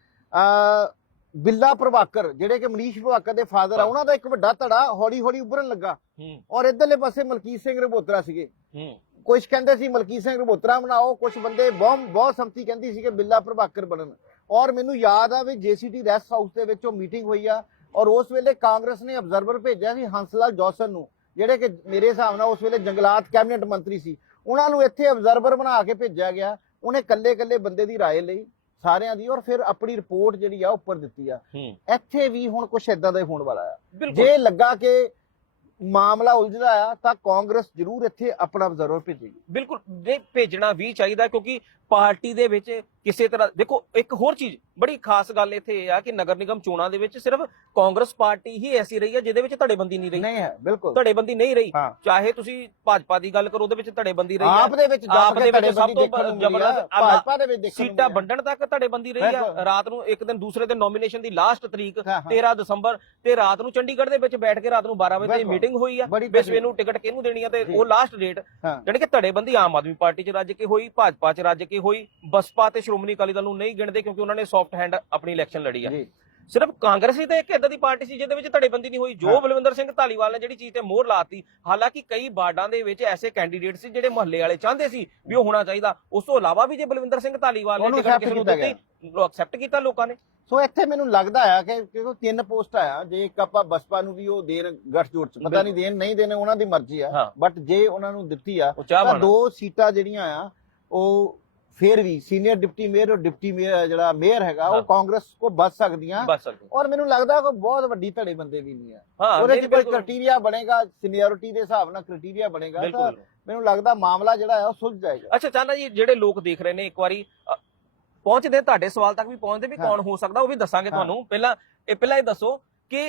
Speaker 1: ਬਿੱਲਾ ਪ੍ਰਭਾਕਰ ਜਿਹੜੇ ਕਿ ਮਨੀਸ਼ ਪ੍ਰਭਾਕਰ ਦੇ ਫਾਦਰ ਆ ਉਹਨਾਂ ਦਾ ਇੱਕ ਵੱਡਾ ਧੜਾ ਹੌਲੀ ਹੌਲੀ ਉੱਭਰਨ ਲੱਗਾ
Speaker 2: ਹੂੰ
Speaker 1: ਔਰ ਇਧਰਲੇ ਪਾਸੇ ਮਲਕੀਤ ਸਿੰਘ ਰਬੋਤਰਾ ਸੀਗੇ
Speaker 2: ਹੂੰ
Speaker 1: ਕੁਝ ਕਹਿੰਦੇ ਸੀ ਮਲਕੀਤ ਸਿੰਘ ਰਬੋਤਰਾ ਬਣਾਓ ਕੁਝ ਬੰਦੇ ਬਹੁਤ ਬਹੁਤ ਸੰਮਤੀ ਕਹਿੰਦੀ ਸੀ ਕਿ ਬਿੱਲਾ ਪ੍ਰਭਾਕਰ ਬਣਨ ਔਰ ਮੈਨੂੰ ਯਾਦ ਆ ਵੀ ਜੀਸੀਟੀ ਰੈਸਟ ਹਾਊਸ ਦੇ ਵਿੱਚ ਉਹ ਮੀਟਿੰਗ ਹੋਈ ਆ ਔਰ ਉਸ ਵੇਲੇ ਕਾਂਗਰਸ ਨੇ ਅਬਜ਼ਰਵਰ ਭੇਜਿਆ ਸੀ ਹੰਸਲਾਲ ਜੌਸਨ ਨੂੰ ਜਿਹੜੇ ਕਿ ਮੇਰੇ ਹਿਸਾਬ ਨਾਲ ਉਸ ਵੇਲੇ ਜੰਗਲਾਤ ਕੈਬਨਿਟ ਮੰਤਰੀ ਸੀ ਉਹਨਾਂ ਨੂੰ ਇੱਥੇ ਅਬਜ਼ਰਵਰ ਬਣਾ ਕੇ ਭੇਜਿਆ ਗਿਆ ਉਹਨੇ ਕੱਲੇ ਕੱਲੇ ਬੰਦੇ ਦੀ رائے ਲਈ ਸਾਰਿਆਂ ਦੀ ਔਰ ਫਿਰ ਆਪਣੀ ਰਿਪੋਰਟ ਜਿਹੜੀ ਆ ਉੱਪਰ ਦਿੱਤੀ ਆ। ਇੱਥੇ ਵੀ ਹੁਣ ਕੁਝ ਇਦਾਂ ਦਾ ਹੀ ਹੋਣ ਵਾਲਾ ਆ। ਜੇ ਲੱਗਾ ਕਿ ਮਾਮਲਾ ਉਲਝਦਾ ਆ ਤਾਂ ਕਾਂਗਰਸ ਜ਼ਰੂਰ ਇੱਥੇ ਆਪਣਾ ਅਬਜ਼ਰਵਰ ਭੇਜੇਗੀ
Speaker 2: ਬਿਲਕੁਲ ਜੇ ਭੇਜਣਾ ਵੀ ਚਾਹੀਦਾ ਕਿਉਂਕਿ ਪਾਰਟੀ ਦੇ ਵਿੱਚ ਕਿਸੇ ਤਰ੍ਹਾਂ ਦੇਖੋ ਇੱਕ ਹੋਰ ਚੀਜ਼ ਬੜੀ ਖਾਸ ਗੱਲ ਇੱਥੇ ਇਹ ਆ ਕਿ ਨਗਰ ਨਿਗਮ ਚੋਣਾਂ ਦੇ ਵਿੱਚ ਸਿਰਫ ਕਾਂਗਰਸ ਪਾਰਟੀ ਹੀ ਐਸੀ ਰਹੀ ਹੈ ਜਿਹਦੇ ਵਿੱਚ ਧੜੇਬੰਦੀ ਨਹੀਂ ਰਹੀ
Speaker 1: ਨਹੀਂ ਹੈ ਬਿਲਕੁਲ
Speaker 2: ਧੜੇਬੰਦੀ ਨਹੀਂ ਰਹੀ
Speaker 1: ਹਾਂ।
Speaker 2: ਚਾਹੇ ਤੁਸੀਂ ਭਾਜਪਾ ਦੀ ਗੱਲ ਕਰੋ ਉਹਦੇ ਵਿੱਚ ਧੜੇਬੰਦੀ ਰਹੀ ਹੈ
Speaker 1: ਆਪ ਦੇ ਵਿੱਚ ਜਾ
Speaker 2: ਆਪ
Speaker 1: ਕੇ
Speaker 2: ਦੇ ਵਿੱਚ ਸਭ ਤੋਂ ਜ਼ਬਰਦਸਤ
Speaker 1: ਭਾਜਪਾ ਦੇ ਵਿੱਚ ਦੇਖਣ ਨੂੰ
Speaker 2: ਸੀਟਾਂ। ਵੰਡਣ ਤੱਕ ਧੜੇਬੰਦੀ ਰਹੀ ਆ
Speaker 1: ਬਿਲਕੁਲ।
Speaker 2: ਰਾਤ ਨੂੰ ਇੱਕ ਦਿਨ ਦੂਸਰੇ ਦਿਨ ਨੋਮੀਨੇਸ਼ਨ ਦੀ ਲਾਸਟ ਤਰੀਕ
Speaker 1: ਹਾਂ, ਹਾਂ।
Speaker 2: 13 ਦਸੰਬਰ ਤੇ ਰਾਤ ਨੂੰ ਚੰਡੀਗੜ੍ਹ ਦੇ ਵਿੱਚ ਬੈਠ ਕੇ ਰਾਤ ਨੂੰ 12 ਵਜੇ
Speaker 1: ਬਿਲਕੁਲ।
Speaker 2: ਮੀਟਿੰਗ ਹੋਈ ਆ
Speaker 1: ਬੜੀ
Speaker 2: ਵੀ ਸਵੇਰ ਨੂੰ ਟਿਕਟ ਕਿਹਨੂੰ ਦੇਣੀ ਆ ਤੇ। ਉਹ ਲਾਸਟ ਡੇਟ। ਜਾਣੀ ਕਿ ਧੜੇਬੰਦੀ ਆਮ ਆਦਮੀ ਪਾਰਟੀ 'ਚ ਰੱਜ ਕੇ ਹੋਈ ਭਾਜਪਾ 'ਚ ਰੱਜ ਕੇ ਹੋਈ ਬਸਪਾ ਤੇ ਸ਼੍ਰੋਮਣੀ ਅਕਾਲੀ ਦਲ ਨੂੰ ਨਹੀਂ ਗਿਣਦੇ ਕਿਉਂਕਿ ਉਹਨਾਂ ਨੇ ਸੌਫਟ ਹੈਂਡ ਆਪਣੀ ਇਲੈਕਸ਼ਨ ਲੜੀ ਆ ਸਿਰਫ ਕਾਂਗਰਸ ਹੀ ਤਾਂ ਇੱਕ ਇਦਾਂ ਦੀ ਪਾਰਟੀ ਸੀ ਜਿਹਦੇ ਵਿੱਚ ਧੜੇਬੰਦੀ ਨਹੀਂ ਹੋਈ। ਜੋ। ਬਲਵਿੰਦਰ ਸਿੰਘ ਧਾਲੀਵਾਲ ਨੇ ਜਿਹੜੀ ਚੀਜ਼ ਤੇ ਮੋਹਰ ਲਾਤੀ ਹਾਲਾਂਕਿ ਕਈ ਵਾਰਡਾਂ ਦੇ ਵਿੱਚ ਐਸੇ ਕੈਂਡੀਡੇਟ ਸੀ ਜਿਹੜੇ ਮੁਹੱਲੇ ਵਾਲੇ ਚਾਹੁੰਦੇ ਸੀ ਵੀ ਉਹ ਹੋਣਾ ਚਾਹੀਦਾ। ਉਸ ਤੋਂ ਇਲਾਵਾ ਵੀ ਜੇ ਬਲਵਿੰਦਰ ਸਿੰਘ ਧਾਲੀਵਾਲ ਨੇ ਟਿਕਟ ਕਿਸੇ ਨੂੰ ਦਿੱਤੀ ਐਕਸੈਪਟ ਕੀਤਾ ਲੋਕਾਂ ਨੇ।
Speaker 1: ਸੋ ਇੱਥੇ ਮੈਨੂੰ ਲੱਗਦਾ ਆ ਕਿ ਕਿਉਂਕਿ ਤਿੰਨ ਪੋਸਟ ਆ ਜੇ ਇੱਕ ਆਪਾਂ ਬਸਪਾ ਨੂੰ ਵੀ ਉਹ ਦੇਣ ਗੱਠਜੋੜ ਚ ਪਤਾ ਨਹੀਂ ਦੇਣ ਨਹੀਂ ਦੇਣੇ ਉਹਨਾਂ ਦੀ ਮਰਜ਼ੀ ਆ। ਬਟ ਜੇ ਉਹਨਾਂ ਨੂੰ ਦਿੱਤੀ ਆ ਤਾਂ ਦੋ ਸੀਟਾਂ ਜਿਹੜੀਆਂ ਆ ਉਹ ਫੇਰ ਵੀ ਸੀਨੀਅਰ ਡਿਪਟੀ ਮੇਅਰ ਔਰ ਡਿਪਟੀ ਮੇਅਰ ਜਿਹੜਾ ਮੇਅਰ ਹੈਗਾ। ਉਹ ਕਾਂਗਰਸ ਕੋ ਬਚ ਸਕਦੀਆਂ ਔਰ ਮੈਨੂੰ ਲੱਗਦਾ ਕੋਈ ਬਹੁਤ ਵੱਡੀ ਧੜੇ ਬੰਦੇ ਵੀ ਨਹੀਂ ਆ ਉਹਦੇ ਚ ਕੋਈ ਕ੍ਰਾਈਟੇਰੀਆ ਬਣੇਗਾ ਸੀਨੀਅਰਿਟੀ ਦੇ ਹਿਸਾਬ ਨਾਲ ਕ੍ਰਾਈਟੇਰੀਆ ਬਣੇਗਾ ਤਾਂ ਮੈਨੂੰ ਲੱਗਦਾ ਮਾਮਲਾ ਜਿਹੜਾ ਹੈ ਉਹ ਸੁਲਝ ਜਾਏਗਾ
Speaker 2: ਅੱਛਾ ਚਾਹਨਾ ਜੀ ਜਿਹੜੇ ਲੋਕ ਦੇਖ ਰਹੇ ਨੇ ਇੱਕ ਵਾਰੀ ਪਹੁੰਚਦੇ ਤੁਹਾਡੇ ਸਵਾਲ ਤੱਕ ਵੀ ਪਹੁੰਚਦੇ ਵੀ। ਕੌਣ ਹੋ ਸਕਦਾ ਉਹ ਵੀ ਦੱਸਾਂਗੇ। ਤੁਹਾਨੂੰ ਪਹਿਲਾਂ ਇਹ ਪਹਿਲਾਂ ਇਹ ਦੱਸੋ ਕਿ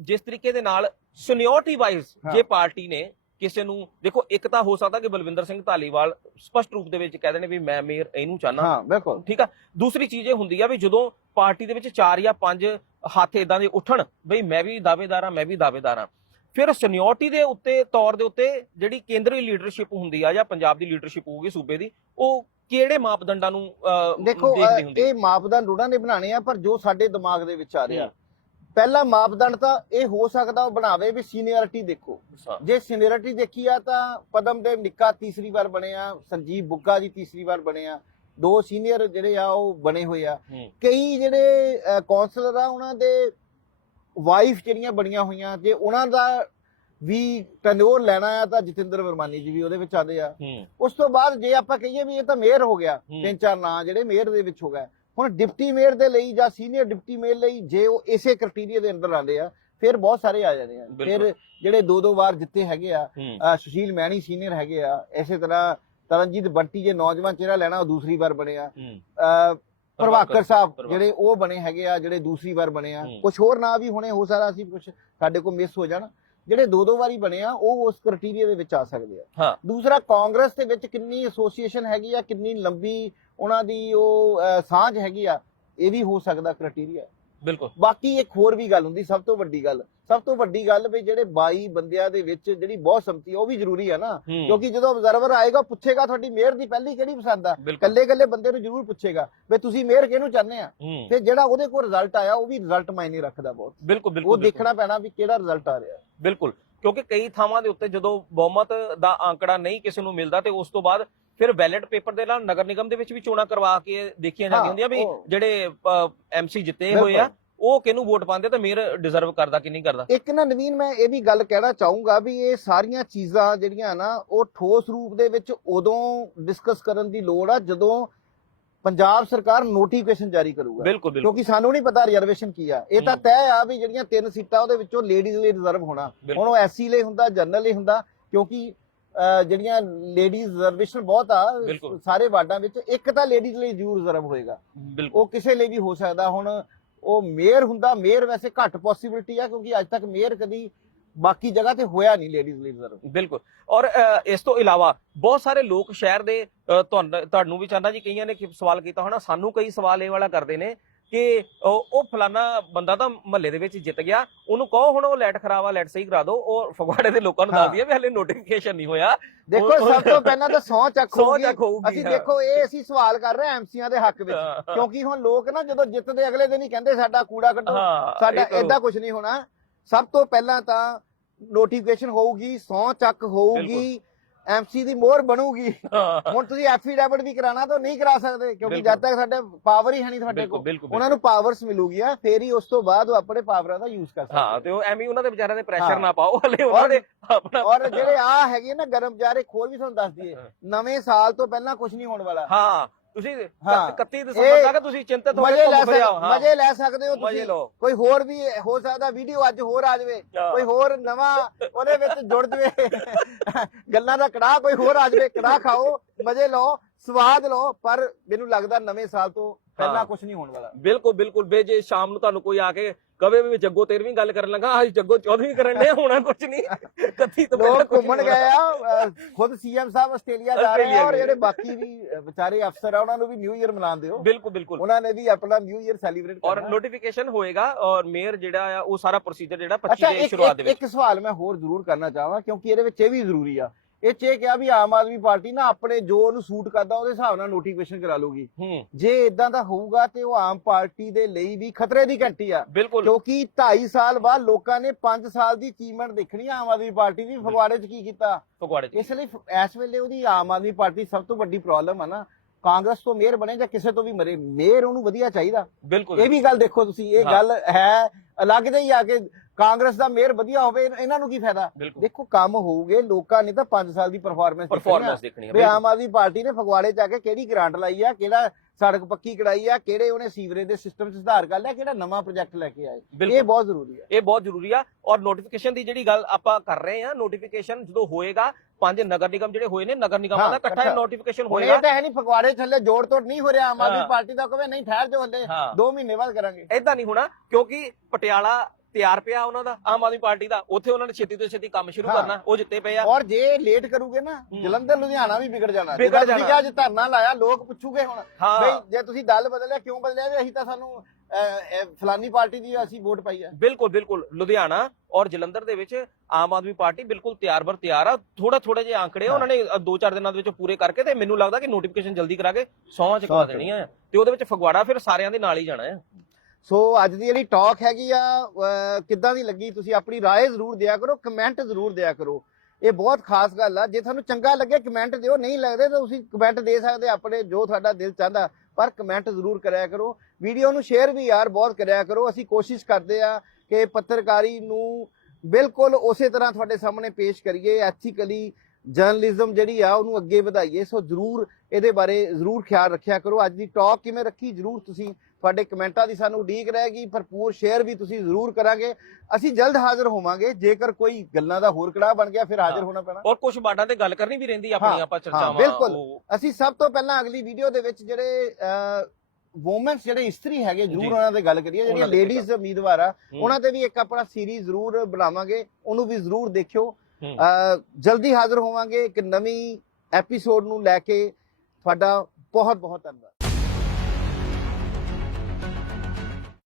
Speaker 2: ਜਿਸ ਤਰੀਕੇ ਦੇ ਨਾਲ ਸੀਨੀਅਰਟੀ ਵਾਈਜ਼। ਜੇ ਪਾਰਟੀ ਨੇ ਕਿਸੇ ਨੂੰ ਦੇਖੋ ਇੱਕ ਤਾਂ ਹੋ ਸਕਦਾ ਕਿ ਬਲਵਿੰਦਰ ਸਿੰਘ ਧਾਲੀਵਾਲ ਸਪਸ਼ਟ ਰੂਪ ਦੇ ਵਿੱਚ ਕਹਿ ਦੇਣੇ ਵੀ ਮੈਂ ਮੇਅਰ ਇਹਨੂੰ ਚਾਹਨਾ।
Speaker 1: ਹਾਂ ਬਿਲਕੁਲ।
Speaker 2: ਠੀਕ ਆ? ਦੂਸਰੀ ਚੀਜ਼ ਇਹ ਹੁੰਦੀ ਆ ਵੀ ਜਦੋਂ ਪਾਰਟੀ ਦੇ ਵਿੱਚ ਚਾਰ ਜਾਂ ਪੰਜ ਹੱਥ ਇਦਾਂ ਦੇ ਉੱਠਣ ਬਈ ਮੈਂ ਵੀ ਦਾਅਵੇਦਾਰ ਆ ਮੈਂ ਵੀ ਦਾਅਵੇਦਾਰ ਆ। ਫਿਰ ਸੀਨੀਅਰਟੀ ਦੇ ਉੱਤੇ ਤੌਰ ਦੇ ਉੱਤੇ ਜਿਹੜੀ ਕੇਂਦਰੀ ਲੀਡਰਸ਼ਿਪ ਹੁੰਦੀ ਆ ਜਾਂ ਪੰਜਾਬ ਦੀ ਲੀਡਰਸ਼ਿਪ ਹੋਊਗੀ ਸੂਬੇ ਦੀ ਉਹ ਕਿਹੜੇ ਮਾਪਦੰਡਾਂ ਨੂੰ
Speaker 1: ਦੇਖੋ? ਇਹ ਮਾਪਦੰਡ ਉਹਨਾਂ ਨੇ ਬਣਾਣੇ ਆ ਪਰ ਜੋ ਸਾਡੇ ਦਿਮਾਗ ਦੇ ਵਿੱਚ ਆ ਰਿਹਾ। ਪਹਿਲਾ ਮਾਪਦੰਡ ਤਾਂ ਇਹ ਹੋ ਸਕਦਾ ਉਹ ਬਣਾਵੇ ਵੀ ਸੀਨੀਅਰਿਟੀ ਦੇਖੋ। ਜੇ ਸੀਨੀਅਰਿਟੀ ਦੇਖੀ ਆ ਤਾਂ ਪਦਮਦੇਵ ਨਿੱਕਾ ਤੀਸਰੀ ਵਾਰ ਬਣੇ ਆ ਸੰਜੀਵ ਬੁੱਗਾ ਜੀ ਤੀਸਰੀ ਵਾਰ ਬਣੇ ਆ। ਦੋ ਸੀਨੀਅਰ ਜਿਹੜੇ ਆ ਉਹ ਬਣੇ ਹੋਏ ਆ। ਕਈ ਜਿਹੜੇ ਕਾਉਂਸਲਰ ਆ ਉਹਨਾਂ ਦੇ ਵਾਈਫ ਜਿਹੜੀਆਂ ਬਣੀਆਂ ਹੋਈਆਂ ਜੇ ਉਹਨਾਂ ਦਾ ਵੀ ਟੈਨਿਓਰ ਲੈਣਾ ਆ ਤਾਂ ਜਤਿੰਦਰ ਵਰਮਾਨੀ ਜੀ ਵੀ ਉਹਦੇ ਵਿੱਚ ਆਉਂਦੇ ਆ। ਉਸ ਤੋਂ ਬਾਅਦ ਜੇ ਆਪਾਂ ਕਹੀਏ ਵੀ ਇਹ ਤਾਂ ਮੇਅਰ ਹੋ ਗਿਆ। ਤਿੰਨ ਚਾਰ ਨਾਂ ਜਿਹੜੇ ਮੇਅਰ ਦੇ ਵਿੱਚ ਹੋ ਗਏ। ਹੁਣ ਡਿਪਟੀ ਮੇਅਰ ਦੇ ਲਈ ਜਾਂ ਸੀਨੀਅਰ ਡਿਪਟੀ ਮੇਅਰ ਲਈ ਜੇ ਉਹ ਇਸੇ ਕ੍ਰਾਈਟੇਰੀਆ ਦੇ ਅੰਦਰ ਆਉਂਦੇ ਆ ਫਿਰ ਬਹੁਤ ਸਾਰੇ ਆ ਜਾਣੇ ਆ। ਫਿਰ ਜਿਹੜੇ ਦੋ ਦੋ ਵਾਰ ਜਿੱਤੇ ਹੈਗੇ ਆ ਸੁਸ਼ੀਲ ਮੈਣੀ ਸੀਨੀਅਰ ਹੈਗੇ ਆ ਇਸੇ ਤਰ੍ਹਾਂ ਤਰਨਜੀਤ ਬੰਟੀ ਜੇ ਨੌਜਵਾਨ ਚਿਹਰਾ ਲੈਣਾ ਉਹ ਦੂਸਰੀ ਵਾਰ ਬਣੇ ਆ ਪ੍ਰਭਾਕਰ ਸਾਹਿਬ। ਜਿਹੜੇ ਉਹ ਬਣੇ ਹੈਗੇ ਆ ਜਿਹੜੇ ਦੂਸਰੀ ਵਾਰ ਬਣੇ ਆ। ਕੁਝ ਹੋਰ ਨਾਂ ਵੀ ਹੋਣੇ ਹੋ ਸਕਦਾ ਸੀ ਕੁਝ ਸਾਡੇ ਕੋਲ ਮਿਸ ਹੋ ਜਾਣ ਜਿਹੜੇ ਦੋ ਦੋ ਵਾਰੀ ਬਣੇ ਆ ਉਹ ਉਸ ਕ੍ਰਾਈਟੇਰੀਆ ਦੇ ਵਿੱਚ ਆ ਸਕਦੇ ਆ।
Speaker 2: ਹਾਂ।
Speaker 1: ਦੂਸਰਾ ਕਾਂਗਰਸ ਦੇ ਵਿੱਚ ਕਿੰਨੀ ਐਸੋਸੀਏਸ਼ਨ ਹੈਗੀ ਆ ਕਿੰਨੀ ਲੰਬੀ ਉਹਨਾਂ ਦੀ ਉਹ ਸਾਂਝ ਹੈਗੀ ਆ ਇਹ ਵੀ ਹੋ ਸਕਦਾ ਕ੍ਰਾਈਟੇਰੀਆ
Speaker 2: ਬਿਲਕੁਲ।
Speaker 1: ਬਾਕੀ ਇੱਕ ਹੋਰ ਵੀ ਗੱਲ ਹੁੰਦੀ ਸਭ ਤੋਂ ਵੱਡੀ ਗੱਲ ਸਭ ਤੋਂ ਵੱਡੀ ਗੱਲ ਵੀ ਜਿਹੜੇ 22 ਬੰਦਿਆਂ ਦੇ ਵਿੱਚ ਜਿਹੜੀ ਬਹੁਤ ਸੰਮਤੀ ਉਹ ਵੀ ਜ਼ਰੂਰੀ ਆ ਨਾ।
Speaker 2: ਹੂੰ,
Speaker 1: ਕਿਉਂਕਿ ਜਦੋਂ ਆਬਜ਼ਰਵਰ ਆਏਗਾ ਉਹ ਪੁੱਛੇਗਾ ਤੁਹਾਡੀ ਮੇਅਰ ਦੀ ਪਹਿਲੀ ਕਿਹੜੀ ਪਸੰਦ ਆ? ਕੱਲੇ ਕੱਲੇ ਬੰਦੇ ਨੂੰ ਜ਼ਰੂਰ ਪੁੱਛੇਗਾ ਵੀ ਤੁਸੀਂ ਮੇਅਰ ਕਿਹਨੂੰ ਚਾਹੁੰਦੇ ਆ?
Speaker 2: ਹੂੰ,
Speaker 1: ਤੇ ਜਿਹੜਾ ਉਹਦੇ ਕੋਲ ਰਿਜ਼ਲਟ ਆਇਆ ਉਹ ਵੀ ਰਿਜ਼ਲਟ ਮਾਇਨੇ ਰੱਖਦਾ ਬਹੁਤ।
Speaker 2: ਬਿਲਕੁਲ
Speaker 1: ਉਹ
Speaker 2: ਬਿਲਕੁਲ। ਬਿਲਕੁਲ।
Speaker 1: ਦੇਖਣਾ ਪੈਣਾ ਵੀ ਕਿਹੜਾ ਰਿਜ਼ਲਟ ਆ ਰਿਹਾ।
Speaker 2: ਬਿਲਕੁਲ। ਕਿਉਂਕਿ ਕਈ ਥਾਵਾਂ ਦੇ ਉੱਤੇ ਜਦੋਂ ਬਹੁਮਤ ਦਾ ਆંકੜਾ ਨਹੀਂ ਕਿਸੇ ਨੂੰ ਮਿਲਦਾ ਤੇ ਉਸ ਤੋਂ ਬਾਅਦ ਫਿਰ ਬੈਲਟ ਪੇਪਰ ਦੇ ਨਾਲ ਨਗਰ ਨਿਗਮ ਦੇ ਵਿੱਚ ਵੀ ਚੋਣਾਂ ਕਰਵਾ ਕੇ ਦੇਖੀਆਂ
Speaker 1: ਹਾਂ,
Speaker 2: ਜਾਂਦੀਆਂ ਹੁੰਦੀਆਂ ਵੀ
Speaker 1: ਉਹ-
Speaker 2: ਜਿਹੜੇ ਐਮਸੀ ਜਿੱਤੇ ਹੋਏ ਆ। ਉਹ ਕਿਹਨੂੰ ਵੋਟ ਪਾਉਂਦੇ ਤਾਂ ਮੇਅਰ ਡਿਜ਼ਰਵ ਕਰਦਾ ਕਿ ਨਹੀਂ ਕਰਦਾ?
Speaker 1: ਇੱਕ ਨਾ ਨਵੀਨ ਮੈਂ ਇਹ ਵੀ ਗੱਲ ਕਹਿਣਾ ਚਾਹੂੰਗਾ ਵੀ ਇਹ ਸਾਰੀਆਂ ਚੀਜ਼ਾਂ ਜਿਹੜੀਆਂ ਨਾ ਉਹ ਠੋਸ ਰੂਪ ਦੇ ਵਿੱਚ ਉਦੋਂ ਡਿਸਕਸ ਕਰਨ ਦੀ ਲੋੜ ਆ ਜਦੋਂ ਪੰਜਾਬ ਸਰਕਾਰ ਨੋਟੀਫਿਕੇਸ਼ਨ ਜਾਰੀ ਕਰੂਗਾ।
Speaker 2: ਬਿਲਕੁਲ
Speaker 1: ਕਿਉਂਕਿ ਸਾਨੂੰ ਨਹੀਂ ਪਤਾ ਰਿਜ਼ਰਵੇਸ਼ਨ ਕੀ ਆ। ਇਹ ਤਾਂ। ਤੈਅ ਆ ਵੀ ਜਿਹੜੀਆਂ ਤਿੰਨ ਸੀਟਾਂ ਉਹਦੇ ਵਿੱਚੋਂ ਲੇਡੀਜ਼ ਲਈ ਰਿਜ਼ਰਵ ਹੋਣਾ। ਹੁਣ ਉਹ ਐਸਸੀ ਲਈ ਹੁੰਦਾ ਜਨਰਲ ਲਈ ਹੁੰਦਾ ਕਿਉਂਕਿ ਜਿਹੜੀਆਂ ਲੇਡੀਜ਼ ਰਿਜ਼ਰਵੇਸ਼ਨ ਬਹੁਤ ਆ। ਸਾਰੇ ਵਾਰਡਾਂ ਵਿੱਚ ਇੱਕ ਤਾਂ ਲੇਡੀਜ਼ ਲਈ ਜ਼ਰੂਰ ਰਿਜ਼ਰਵ ਹੋਏਗਾ। ਉਹ ਕਿਸੇ ਲਈ ਵੀ ਹੋ ਸਕਦਾ। ਹੁਣ ਉਹ ਮੇਅਰ ਹੁੰਦਾ ਮੇਅਰ ਵੈਸੇ ਘੱਟ ਪੋਸਿਬਿਲਿਟੀ ਆ ਕਿਉਂਕਿ ਅੱਜ ਤੱਕ ਮੇਅਰ ਕਦੀ ਬਾਕੀ ਜਗ੍ਹਾ ਤੇ ਹੋਇਆ ਨਹੀਂ ਲੇਡੀਜ਼ ਲਈ
Speaker 2: ਬਿਲਕੁਲ। ਔਰ ਇਸ ਤੋਂ ਇਲਾਵਾ ਬਹੁਤ ਸਾਰੇ ਲੋਕ ਸ਼ਹਿਰ ਦੇ ਅ, ਤੁਹਾਨੂੰ ਵੀ ਚਾਹੁੰਦਾ ਜੀ ਕਈਆਂ ਨੇ ਸਵਾਲ ਕੀਤਾ ਹੋਣਾ ਸਾਨੂੰ ਕਈ ਸਵਾਲ ਇਹ ਵਾਲਾ ਕਰਦੇ ਨੇ ਕਿ ਉਹ ਫਲਾਨਾ ਬੰਦਾ ਤਾਂ ਮਹੱਲੇ ਦੇ ਵਿੱਚ ਜਿੱਤ ਗਿਆ। ਉਹਨੂੰ ਕਹੋ ਹੁਣ ਉਹ ਲਾਈਟ ਖਰਾਬ ਆ ਲਾਈਟ ਸਹੀ ਕਰਾ ਦਿਓ। ਉਹ ਫਗਵਾੜੇ ਦੇ ਲੋਕਾਂ ਨੂੰ
Speaker 1: ਹਾਂ।
Speaker 2: ਦੱਸ ਦਈਏ ਵੀ ਹਲੇ ਨੋਟੀਫਿਕੇਸ਼ਨ ਨਹੀਂ ਹੋਇਆ।
Speaker 1: ਦੇਖੋ ਸਭ ਤੋਂ ਪਹਿਲਾਂ ਤਾਂ ਸੌ ਚੱਕ ਹੋਊਗੀ। ਅਸੀਂ
Speaker 2: ਹਾਂ।
Speaker 1: ਦੇਖੋ ਇਹ ਅਸੀਂ ਸਵਾਲ ਕਰ ਰਹੇ ਐਮਸੀਆਂ ਦੇ ਹੱਕ ਵਿੱਚ।
Speaker 2: ਹਾਂ,
Speaker 1: ਕਿਉਂਕਿ ਹੁਣ ਲੋਕ ਨਾ ਜਦੋਂ ਜਿੱਤਦੇ ਅਗਲੇ ਦਿਨ ਹੀ ਕਹਿੰਦੇ ਸਾਡਾ ਕੂੜਾ ਕੱਢੋ।
Speaker 2: ਹਾਂ
Speaker 1: ਸਾਡਾ। ਐਦਾਂ ਕੁਝ ਨਹੀਂ ਹੋਣਾ। ਸਭ ਤੋਂ ਪਹਿਲਾਂ ਤਾਂ ਨੋਟੀਫਿਕੇਸ਼ਨ ਹੋਊਗੀ ਸੌ ਚੱਕ ਹੋਊਗੀ। ਐਮਸੀ ਦੀ ਮੋਹਰ ਬਣੂਗੀ
Speaker 2: ਹਾਂ,
Speaker 1: ਹੁਣ ਤੁਸੀਂ ਐਫੀਡੈਵਿਟ ਵੀ ਕਰਾਣਾ ਤਾਂ ਨਹੀਂ ਕਰਾ ਸਕਦੇ ਕਿਉਂਕਿ। ਜਦ ਤੱਕ ਸਾਡੇ ਪਾਵਰ ਹੀ ਹੈ ਨਹੀਂ ਤੁਹਾਡੇ ਕੋਲ ਉਹਨਾਂ ਨੂੰ ਪਾਵਰਸ ਮਿਲੂਗੀਆਂ ਫੇਰ ਹੀ ਉਸ ਤੋਂ ਬਾਅਦ ਉਹ ਆਪਣੇ ਪਾਵਰਾਂ ਦਾ ਯੂਜ਼ ਕਰ
Speaker 2: ਹਾਂ
Speaker 1: ਸਕਦੇ
Speaker 2: ਤੇ ਉਹ ਐਵੇਂ ਹੀ ਉਹਨਾਂ ਦੇ ਵਿਚਾਰਿਆਂ ਦੇ ਪ੍ਰੈਸ਼ਰ
Speaker 1: ਹਾਂ।
Speaker 2: ਨਾ ਪਾਓ ਹਲੇ ਉਹਨਾਂ
Speaker 1: ਔਰ-
Speaker 2: ਦੇ ਆਪਣਾ
Speaker 1: ਔਰ ਜਿਹੜੇ ਆ ਹੈਗੇ ਨਾ ਗਰਮ ਜਾਰੇ ਖੋਲ ਵੀ ਤੁਹਾਨੂੰ ਦੱਸ ਦਈਏ
Speaker 2: ਹਾਂ।
Speaker 1: ਨਵੇਂ ਸਾਲ ਤੋਂ ਪਹਿਲਾਂ ਕੁਝ ਨਹੀਂ ਹੋਣ ਵਾਲਾ
Speaker 2: ਹਾਂ ਤੁਸੀਂ
Speaker 1: ਹਾਂ।
Speaker 2: 31 ਦਸੰਬਰ
Speaker 1: ਇਹ
Speaker 2: ਤੱਕ ਤੁਸੀਂ ਚਿੰਤਤ ਹੋ
Speaker 1: ਮਜ਼ੇ ਲੈ
Speaker 2: ਘੁੰਮ
Speaker 1: ਸਕਦੇ ਮਜ਼ੇ ਲੈ ਸਕਦੇ ਹੋ
Speaker 2: ਮਜ਼ੇ
Speaker 1: ਤੁਸੀਂ।
Speaker 2: ਲਓ।
Speaker 1: ਕੋਈ ਹੋਰ ਵੀ ਹੋ ਸਕਦਾ ਵੀਡੀਓ ਅੱਜ ਹੋਰ ਆ ਜਾਵੇ। ਕੋਈ ਹੋਰ ਨਵਾਂ ਉਹਦੇ ਵਿੱਚ ਜੁੜ ਜਵੇ। ਗੱਲਾਂ ਦਾ ਕੜਾਹ ਕੋਈ ਹੋਰ ਆ ਜਾਵੇ। ਕੜਾਹ ਖਾਓ ਮਜ਼ੇ ਲਓ ਸਵਾਦ ਲਓ ਪਰ ਮੈਨੂੰ ਲੱਗਦਾ ਨਵੇਂ ਸਾਲ ਤੋਂ ਪਹਿਲਾਂ
Speaker 2: ਹਾਂ।
Speaker 1: ਕੁਝ ਨਹੀਂ ਹੋਣ ਵਾਲਾ।
Speaker 2: ਬਿਲਕੁਲ ਬਿਲਕੁਲ। ਬੇ ਜੇ ਸ਼ਾਮ ਨੂੰ ਤੁਹਾਨੂੰ ਕੋਈ ਆ ਕੇ ਕਵੇ ਵੀ ਜੱਗੋ 13ਵੀਂ ਗੱਲ ਕਰਨ ਲੱਗਾ ਅੱਜ ਜੱਗੋ 14ਵੀਂ ਕਰਨ ਦੇ ਹੋਣਾ ਕੁਝ ਨਹੀਂ। 31 ਤੋਂ ਪਹਿਲਾਂ
Speaker 1: ਲੋਕ ਘੁੰਮਣ ਗਏ ਆ ਖੁਦ ਸੀਐਮ ਸਾਹਿਬ ਆਸਟ੍ਰੇਲੀਆ ਜਾ ਰਹੇ ਆ ਔਰ। ਜਿਹੜੇ ਬਾਕੀ ਵੀ ਵਿਚਾਰੇ ਅਫਸਰ ਆ ਉਹਨਾਂ ਨੂੰ ਵੀ ਨਿਊ ਇਅਰ ਮਨਾਉਣ ਦਿਓ
Speaker 2: ਬਿਲਕੁਲ ਬਿਲਕੁਲ।
Speaker 1: ਉਹਨਾਂ ਨੇ ਵੀ ਆਪਣਾ ਨਿਊ ਇਅਰ ਸੈਲੀਬ੍ਰੇਟ
Speaker 2: ਔਰ
Speaker 1: ਕਰਨਾ।
Speaker 2: ਨੋਟੀਫਿਕੇਸ਼ਨ ਹੋਏਗਾ ਔਰ ਮੇਅਰ ਜਿਹੜਾ ਆ ਉਹ ਸਾਰਾ ਪ੍ਰੋਸੀਜਰ ਜਿਹੜਾ 25
Speaker 1: ਅੱਛਾ
Speaker 2: ਦੇ ਸ਼ੁਰੂਆਤ ਦੇ ਵਿੱਚ।
Speaker 1: ਇੱਕ ਸਵਾਲ ਮੈਂ ਹੋਰ ਜ਼ਰੂਰ ਕਰਨਾ ਚਾਹਾਂ ਕਿਉਂਕਿ ਇਹਦੇ ਵਿੱਚ ਇਹ ਵੀ ਜ਼ਰੂਰੀ ਆ ਇਹ ਚ ਇਹ ਕਿਹਾ ਵੀ ਆਮ ਆਦਮੀ ਪਾਰਟੀ ਨਾ ਆਪਣੇ ਜੋ ਉਹਨੂੰ ਸੂਟ ਕਰਦਾ ਉਹਦੇ ਹਿਸਾਬ ਨਾਲ ਨੋਟੀਫਿਕੇਸ਼ਨ ਕਰਾ ਲੂਗੀ
Speaker 2: ਹੂੰ।
Speaker 1: ਜੇ ਇਦਾਂ ਦਾ ਹੋਊਗਾ ਤੇ ਉਹ ਆਮ ਪਾਰਟੀ ਦੇ ਲਈ ਵੀ ਖਤਰੇ ਦੀ ਘੰਟੀ ਆ।
Speaker 2: ਬਿਲਕੁਲ।
Speaker 1: ਕਿਉਂਕਿ 2.5 ਸਾਲ ਬਾਅਦ ਲੋਕਾਂ ਨੇ 5 ਸਾਲ ਦੀ ਅਚੀਵਮੈਂਟ ਦੇਖਣੀ ਆਮ ਆਦਮੀ ਪਾਰਟੀ ਦੀ ਫਗਵਾੜੇ 'ਚ ਕੀ ਕੀਤਾ?
Speaker 2: ਫਗਵਾੜੇ ਚ
Speaker 1: ਇਸ ਲਈ ਇਸ ਵੇਲੇ ਉਹਦੀ ਆਮ ਆਦਮੀ ਪਾਰਟੀ ਸਭ ਤੋਂ ਵੱਡੀ ਪ੍ਰੋਬਲਮ ਆ ਨਾ ਕਾਂਗਰਸ ਤੋਂ ਮੇਅਰ ਬਣੇ ਜਾਂ ਕਿਸੇ ਤੋਂ ਵੀ ਮਰੇ ਮੇਅਰ ਉਹਨੂੰ ਵਧੀਆ ਚਾਹੀਦਾ। ਇਹ ਵੀ ਗੱਲ ਦੇਖੋ ਤੁਸੀਂ ਇਹ
Speaker 2: ਹਾਂ।
Speaker 1: ਗੱਲ ਹੈ ਅਲੱਗ ਜਿਹੀ ਆ ਕਿ ਕਾਂਗਰਸ ਦਾ ਮੇਅਰ ਵਧੀਆ ਹੋਵੇ ਇਹਨਾਂ ਨੂੰ ਕੀ ਫਾਇਦਾ? ਦੇਖੋ ਕੰਮ ਹੋਊਗੇ ਲੋਕਾਂ ਨੇ ਤਾਂ 5 ਸਾਲ ਦੀ ਪਰਫਾਰਮੈਂਸ
Speaker 2: ਪਰਫਾਰਮੈਂਸ ਦੇਖਣੀ ਹੈ
Speaker 1: ਵੀ ਆਮ ਆਦਮੀ ਪਾਰਟੀ ਨੇ ਫਗਵਾੜੇ ਆ ਕੇ ਕਿਹੜੀ ਗ੍ਰਾਂਟ ਲਾਈ ਆ ਕਿਹੜਾ ਸੜਕ ਪੱਕੀ ਕਰਾਈ ਆ ਕਿਹੜੇ ਉਹਨੇ ਸੀਵਰੇਜ ਦੇ ਸਿਸਟਮ 'ਚ ਸੁਧਾਰ ਕਰ ਲਿਆ ਕਿਹੜਾ ਨਵਾਂ ਪ੍ਰੋਜੈਕਟ ਲੈ ਕੇ ਆਏ। ਇਹ ਬਹੁਤ ਜ਼ਰੂਰੀ ਹੈ
Speaker 2: ਇਹ ਬਹੁਤ ਜ਼ਰੂਰੀ ਆ। ਔਰ ਨੋਟੀਫਿਕੇਸ਼ਨ ਦੀ ਜਿਹੜੀ ਗੱਲ ਆਪਾਂ ਕਰ ਰਹੇ ਆ ਨੋਟੀਫਿਕੇਸ਼ਨ ਜਦੋਂ ਹੋਏਗਾ ਪੰਜ ਨਗਰ ਨਿਗਮ ਜਿਹੜੇ ਹੋਏ ਨੇ ਨਗਰ ਨਿਗਮਾਂ ਦਾ ਇਕੱਠਾ। ਨੋਟੀਫਿਕੇਸ਼ਨ
Speaker 1: ਹੁਣ ਇਹ
Speaker 2: ਹੋਏਗਾ।
Speaker 1: ਤਾਂ ਹੈ ਨਹੀਂ ਫਗਵਾੜੇ ਥੱਲੇ ਜੋੜ ਤੋੜ ਨਹੀਂ ਹੋ ਰਿਹਾ ਆਮ ਆਦਮੀ। ਪਾਰਟੀ ਦਾ ਕਹੇ ਨਹੀਂ ਠਹਿਰ ਜਾਓ ਹੱਲੇ
Speaker 2: ਹਾਂ।
Speaker 1: 2 ਮਹੀਨੇ ਬਾਅਦ ਕਰਾਂਗੇ।
Speaker 2: ਇਦਾਂ ਨਹੀਂ ਹੋਣਾ ਕਿਉਂਕਿ ਪਟਿਆਲਾ ਤਿਆਰ ਪਿਆ ਉਹਨਾਂ ਦਾ ਆਮ ਆਦਮੀ ਪਾਰਟੀ ਦਾ ਉੱਥੇ ਉਹਨਾਂ ਨੇ ਛੇਤੀ ਤੋਂ ਛੇਤੀ ਕੰਮ ਸ਼ੁਰੂ
Speaker 1: ਹਾਂ।
Speaker 2: ਕਰਨਾ ਉਹ ਜਿੱਤੇ ਪਏ ਆ
Speaker 1: ਔਰ ਜੇ ਲੇਟ ਕਰੂਗੇ ਨਾ
Speaker 2: ਹੂੰ।
Speaker 1: ਜਲੰਧਰ ਲੁਧਿਆਣਾ ਵੀ ਵਿਗੜ ਜਾਣਾ
Speaker 2: ਵਿਗੜ
Speaker 1: ਜਿੱਦਾਂ ਤੁਸੀਂ
Speaker 2: ਜਾਣਾ।
Speaker 1: ਕਿਹਾ ਧਰਨਾ ਲਾਇਆ ਲੋਕ ਪੁੱਛੂਗੇ ਹੁਣ
Speaker 2: ਹਾਂ
Speaker 1: ਬਈ ਜੇ ਤੁਸੀਂ ਦਲ ਬਦਲਿਆ ਕਿਉਂ ਬਦਲਿਆ ਵੀ ਅਸੀਂ ਤਾਂ ਸਾਨੂੰ ਅਹ, ਇਹ ਫਲਾਨੀ ਪਾਰਟੀ ਦੀ ਅਸੀਂ ਵੋਟ ਪਾਈ ਹੈ
Speaker 2: ਬਿਲਕੁਲ ਬਿਲਕੁਲ ਲੁਧਿਆਣਾ ਔਰ ਜਲੰਧਰ ਦੇ ਵਿੱਚ ਆਮ ਆਦਮੀ ਪਾਰਟੀ ਬਿਲਕੁਲ ਤਿਆਰ ਬਰ ਤਿਆਰ ਆ ਥੋੜਾ ਥੋੜਾ ਜਿਹਾ ਆંકੜੇ ਆ, ਉਹਨਾਂ ਨੇ ਅ, ਦੋ ਚਾਰ ਦਿਨਾਂ ਦੇ ਵਿੱਚ ਪੂਰੇ ਕਰਕੇ ਤੇ ਮੈਨੂੰ ਲੱਗਦਾ ਕਿ ਨੋਟੀਫਿਕੇਸ਼ਨ ਜਲਦੀ ਕਰਾ ਕੇ ਚ
Speaker 1: ਸੌਂ ਚ।
Speaker 2: ਦੇਣੀ ਆ ਤੇ ਉਹਦੇ ਵਿੱਚ ਫਗਵਾੜਾ ਫਿਰ ਸਾਰਿਆਂ ਦੇ ਨਾਲ ਹੀ ਜਾਣਾ ਹੈ
Speaker 1: ਸੋ ਅੱਜ ਦੀ ਜਿਹੜੀ ਟਾਕ ਹੈਗੀ ਆ ਅਹ, ਕਿੱਦਾਂ ਦੀ ਲੱਗੀ ਤੁਸੀਂ ਆਪਣੀ رائے ਜ਼ਰੂਰ ਦਿਆ ਕਰੋ ਕਮੈਂਟ ਜ਼ਰੂਰ ਦਿਆ ਕਰੋ ਇਹ ਬਹੁਤ ਖਾਸ ਗੱਲ ਆ ਜੇ ਤੁਹਾਨੂੰ ਚੰਗਾ ਲੱਗੇ ਕਮੈਂਟ ਦਿਓ ਨਹੀਂ ਲੱਗਦੇ ਤਾਂ ਤੁਸੀਂ ਕਮੈਂਟ ਦੇ ਸਕਦੇ ਆਪਣੇ ਜੋ ਤੁਹਾਡਾ ਦਿਲ ਚਾਹੁੰਦਾ ਪਰ ਕਮੈਂਟ ਜ਼ਰੂਰ ਕਰਿਆ ਕਰੋ ਵੀਡੀਓ ਨੂੰ ਸ਼ੇਅਰ ਵੀ ਯਾਰ ਬਹੁਤ ਕਰਿਆ ਕਰੋ ਅਸੀਂ ਕੋਸ਼ਿਸ਼ ਕਰਦੇ ਆ ਕਿ ਪੱਤਰਕਾਰੀ ਨੂੰ ਬਿਲਕੁਲ ਉਸੇ ਤਰ੍ਹਾਂ ਤੁਹਾਡੇ ਸਾਹਮਣੇ ਪੇਸ਼ ਕਰੀਏ ਐਥੀਕਲੀ ਜਰਨਲਿਜ਼ਮ ਜਿਹੜੀ ਆ ਉਹਨੂੰ ਅੱਗੇ ਵਧਾਈਏ ਸੋ ਜ਼ਰੂਰ ਇਹਦੇ ਬਾਰੇ ਜ਼ਰੂਰ ਖਿਆਲ ਰੱਖਿਆ ਕਰੋ ਅੱਜ ਦੀ ਟਾਕ ਕਿਵੇਂ ਰੱਖੀ ਜ਼ਰੂਰ ਤੁਸੀਂ ਤੁਹਾਡੇ ਕਮੈਂਟਾਂ ਦੀ ਸਾਨੂੰ ਉਡੀਕ ਰਹੇਗੀ ਭਰਪੂਰ ਸ਼ੇਅਰ ਵੀ ਤੁਸੀਂ ਜ਼ਰੂਰ ਕਰਾਂਗੇ। ਅਸੀਂ ਜਲਦ ਹਾਜ਼ਰ ਹੋਵਾਂਗੇ ਜੇਕਰ ਕੋਈ ਗੱਲਾਂ ਦਾ ਹੋਰ ਕੜਾਹ ਬਣ ਗਿਆ ਫਿਰ ਹਾਜ਼ਰ। ਹੋਣਾ ਪੈਣਾ।
Speaker 2: ਔਰ ਕੁਝ ਬਾਡਾਂ ਤੇ ਗੱਲ ਕਰਨੀ ਵੀ ਰਹਿੰਦੀ ਆਪਣੀ ਆਪਾਂ ਚਰਚਾਵਾਂ
Speaker 1: ਬਿਲਕੁਲ। ਅਸੀਂ ਸਭ ਤੋਂ ਪਹਿਲਾਂ ਅਗਲੀ ਵੀਡੀਓ ਦੇ ਵਿੱਚ ਜਿਹੜੇ ਵੂਮਨਸ ਜਿਹੜੇ ਇਸਤਰੀ ਹੈਗੇ। ਜ਼ਰੂਰ ਉਹਨਾਂ ਤੇ ਗੱਲ ਕਰੀਏ ਜਿਹੜੀਆਂ ਲੇਡੀਜ਼ ਉਮੀਦਵਾਰ ਆ ਉਹਨਾਂ ਤੇ ਵੀ ਇੱਕ ਆਪਣਾ ਸੀਰੀਜ਼ ਜ਼ਰੂਰ ਬਣਾਵਾਂਗੇ ਉਹਨੂੰ ਵੀ ਜ਼ਰੂਰ ਦੇਖਿਓ। ਜਲਦੀ ਹਾਜ਼ਰ ਹੋਵਾਂਗੇ ਇੱਕ ਨਵੀਂ ਐਪੀਸੋਡ ਨੂੰ ਲੈ ਕੇ। ਤੁਹਾਡਾ ਬਹੁਤ ਬਹੁਤ ਧੰਨਵਾਦ।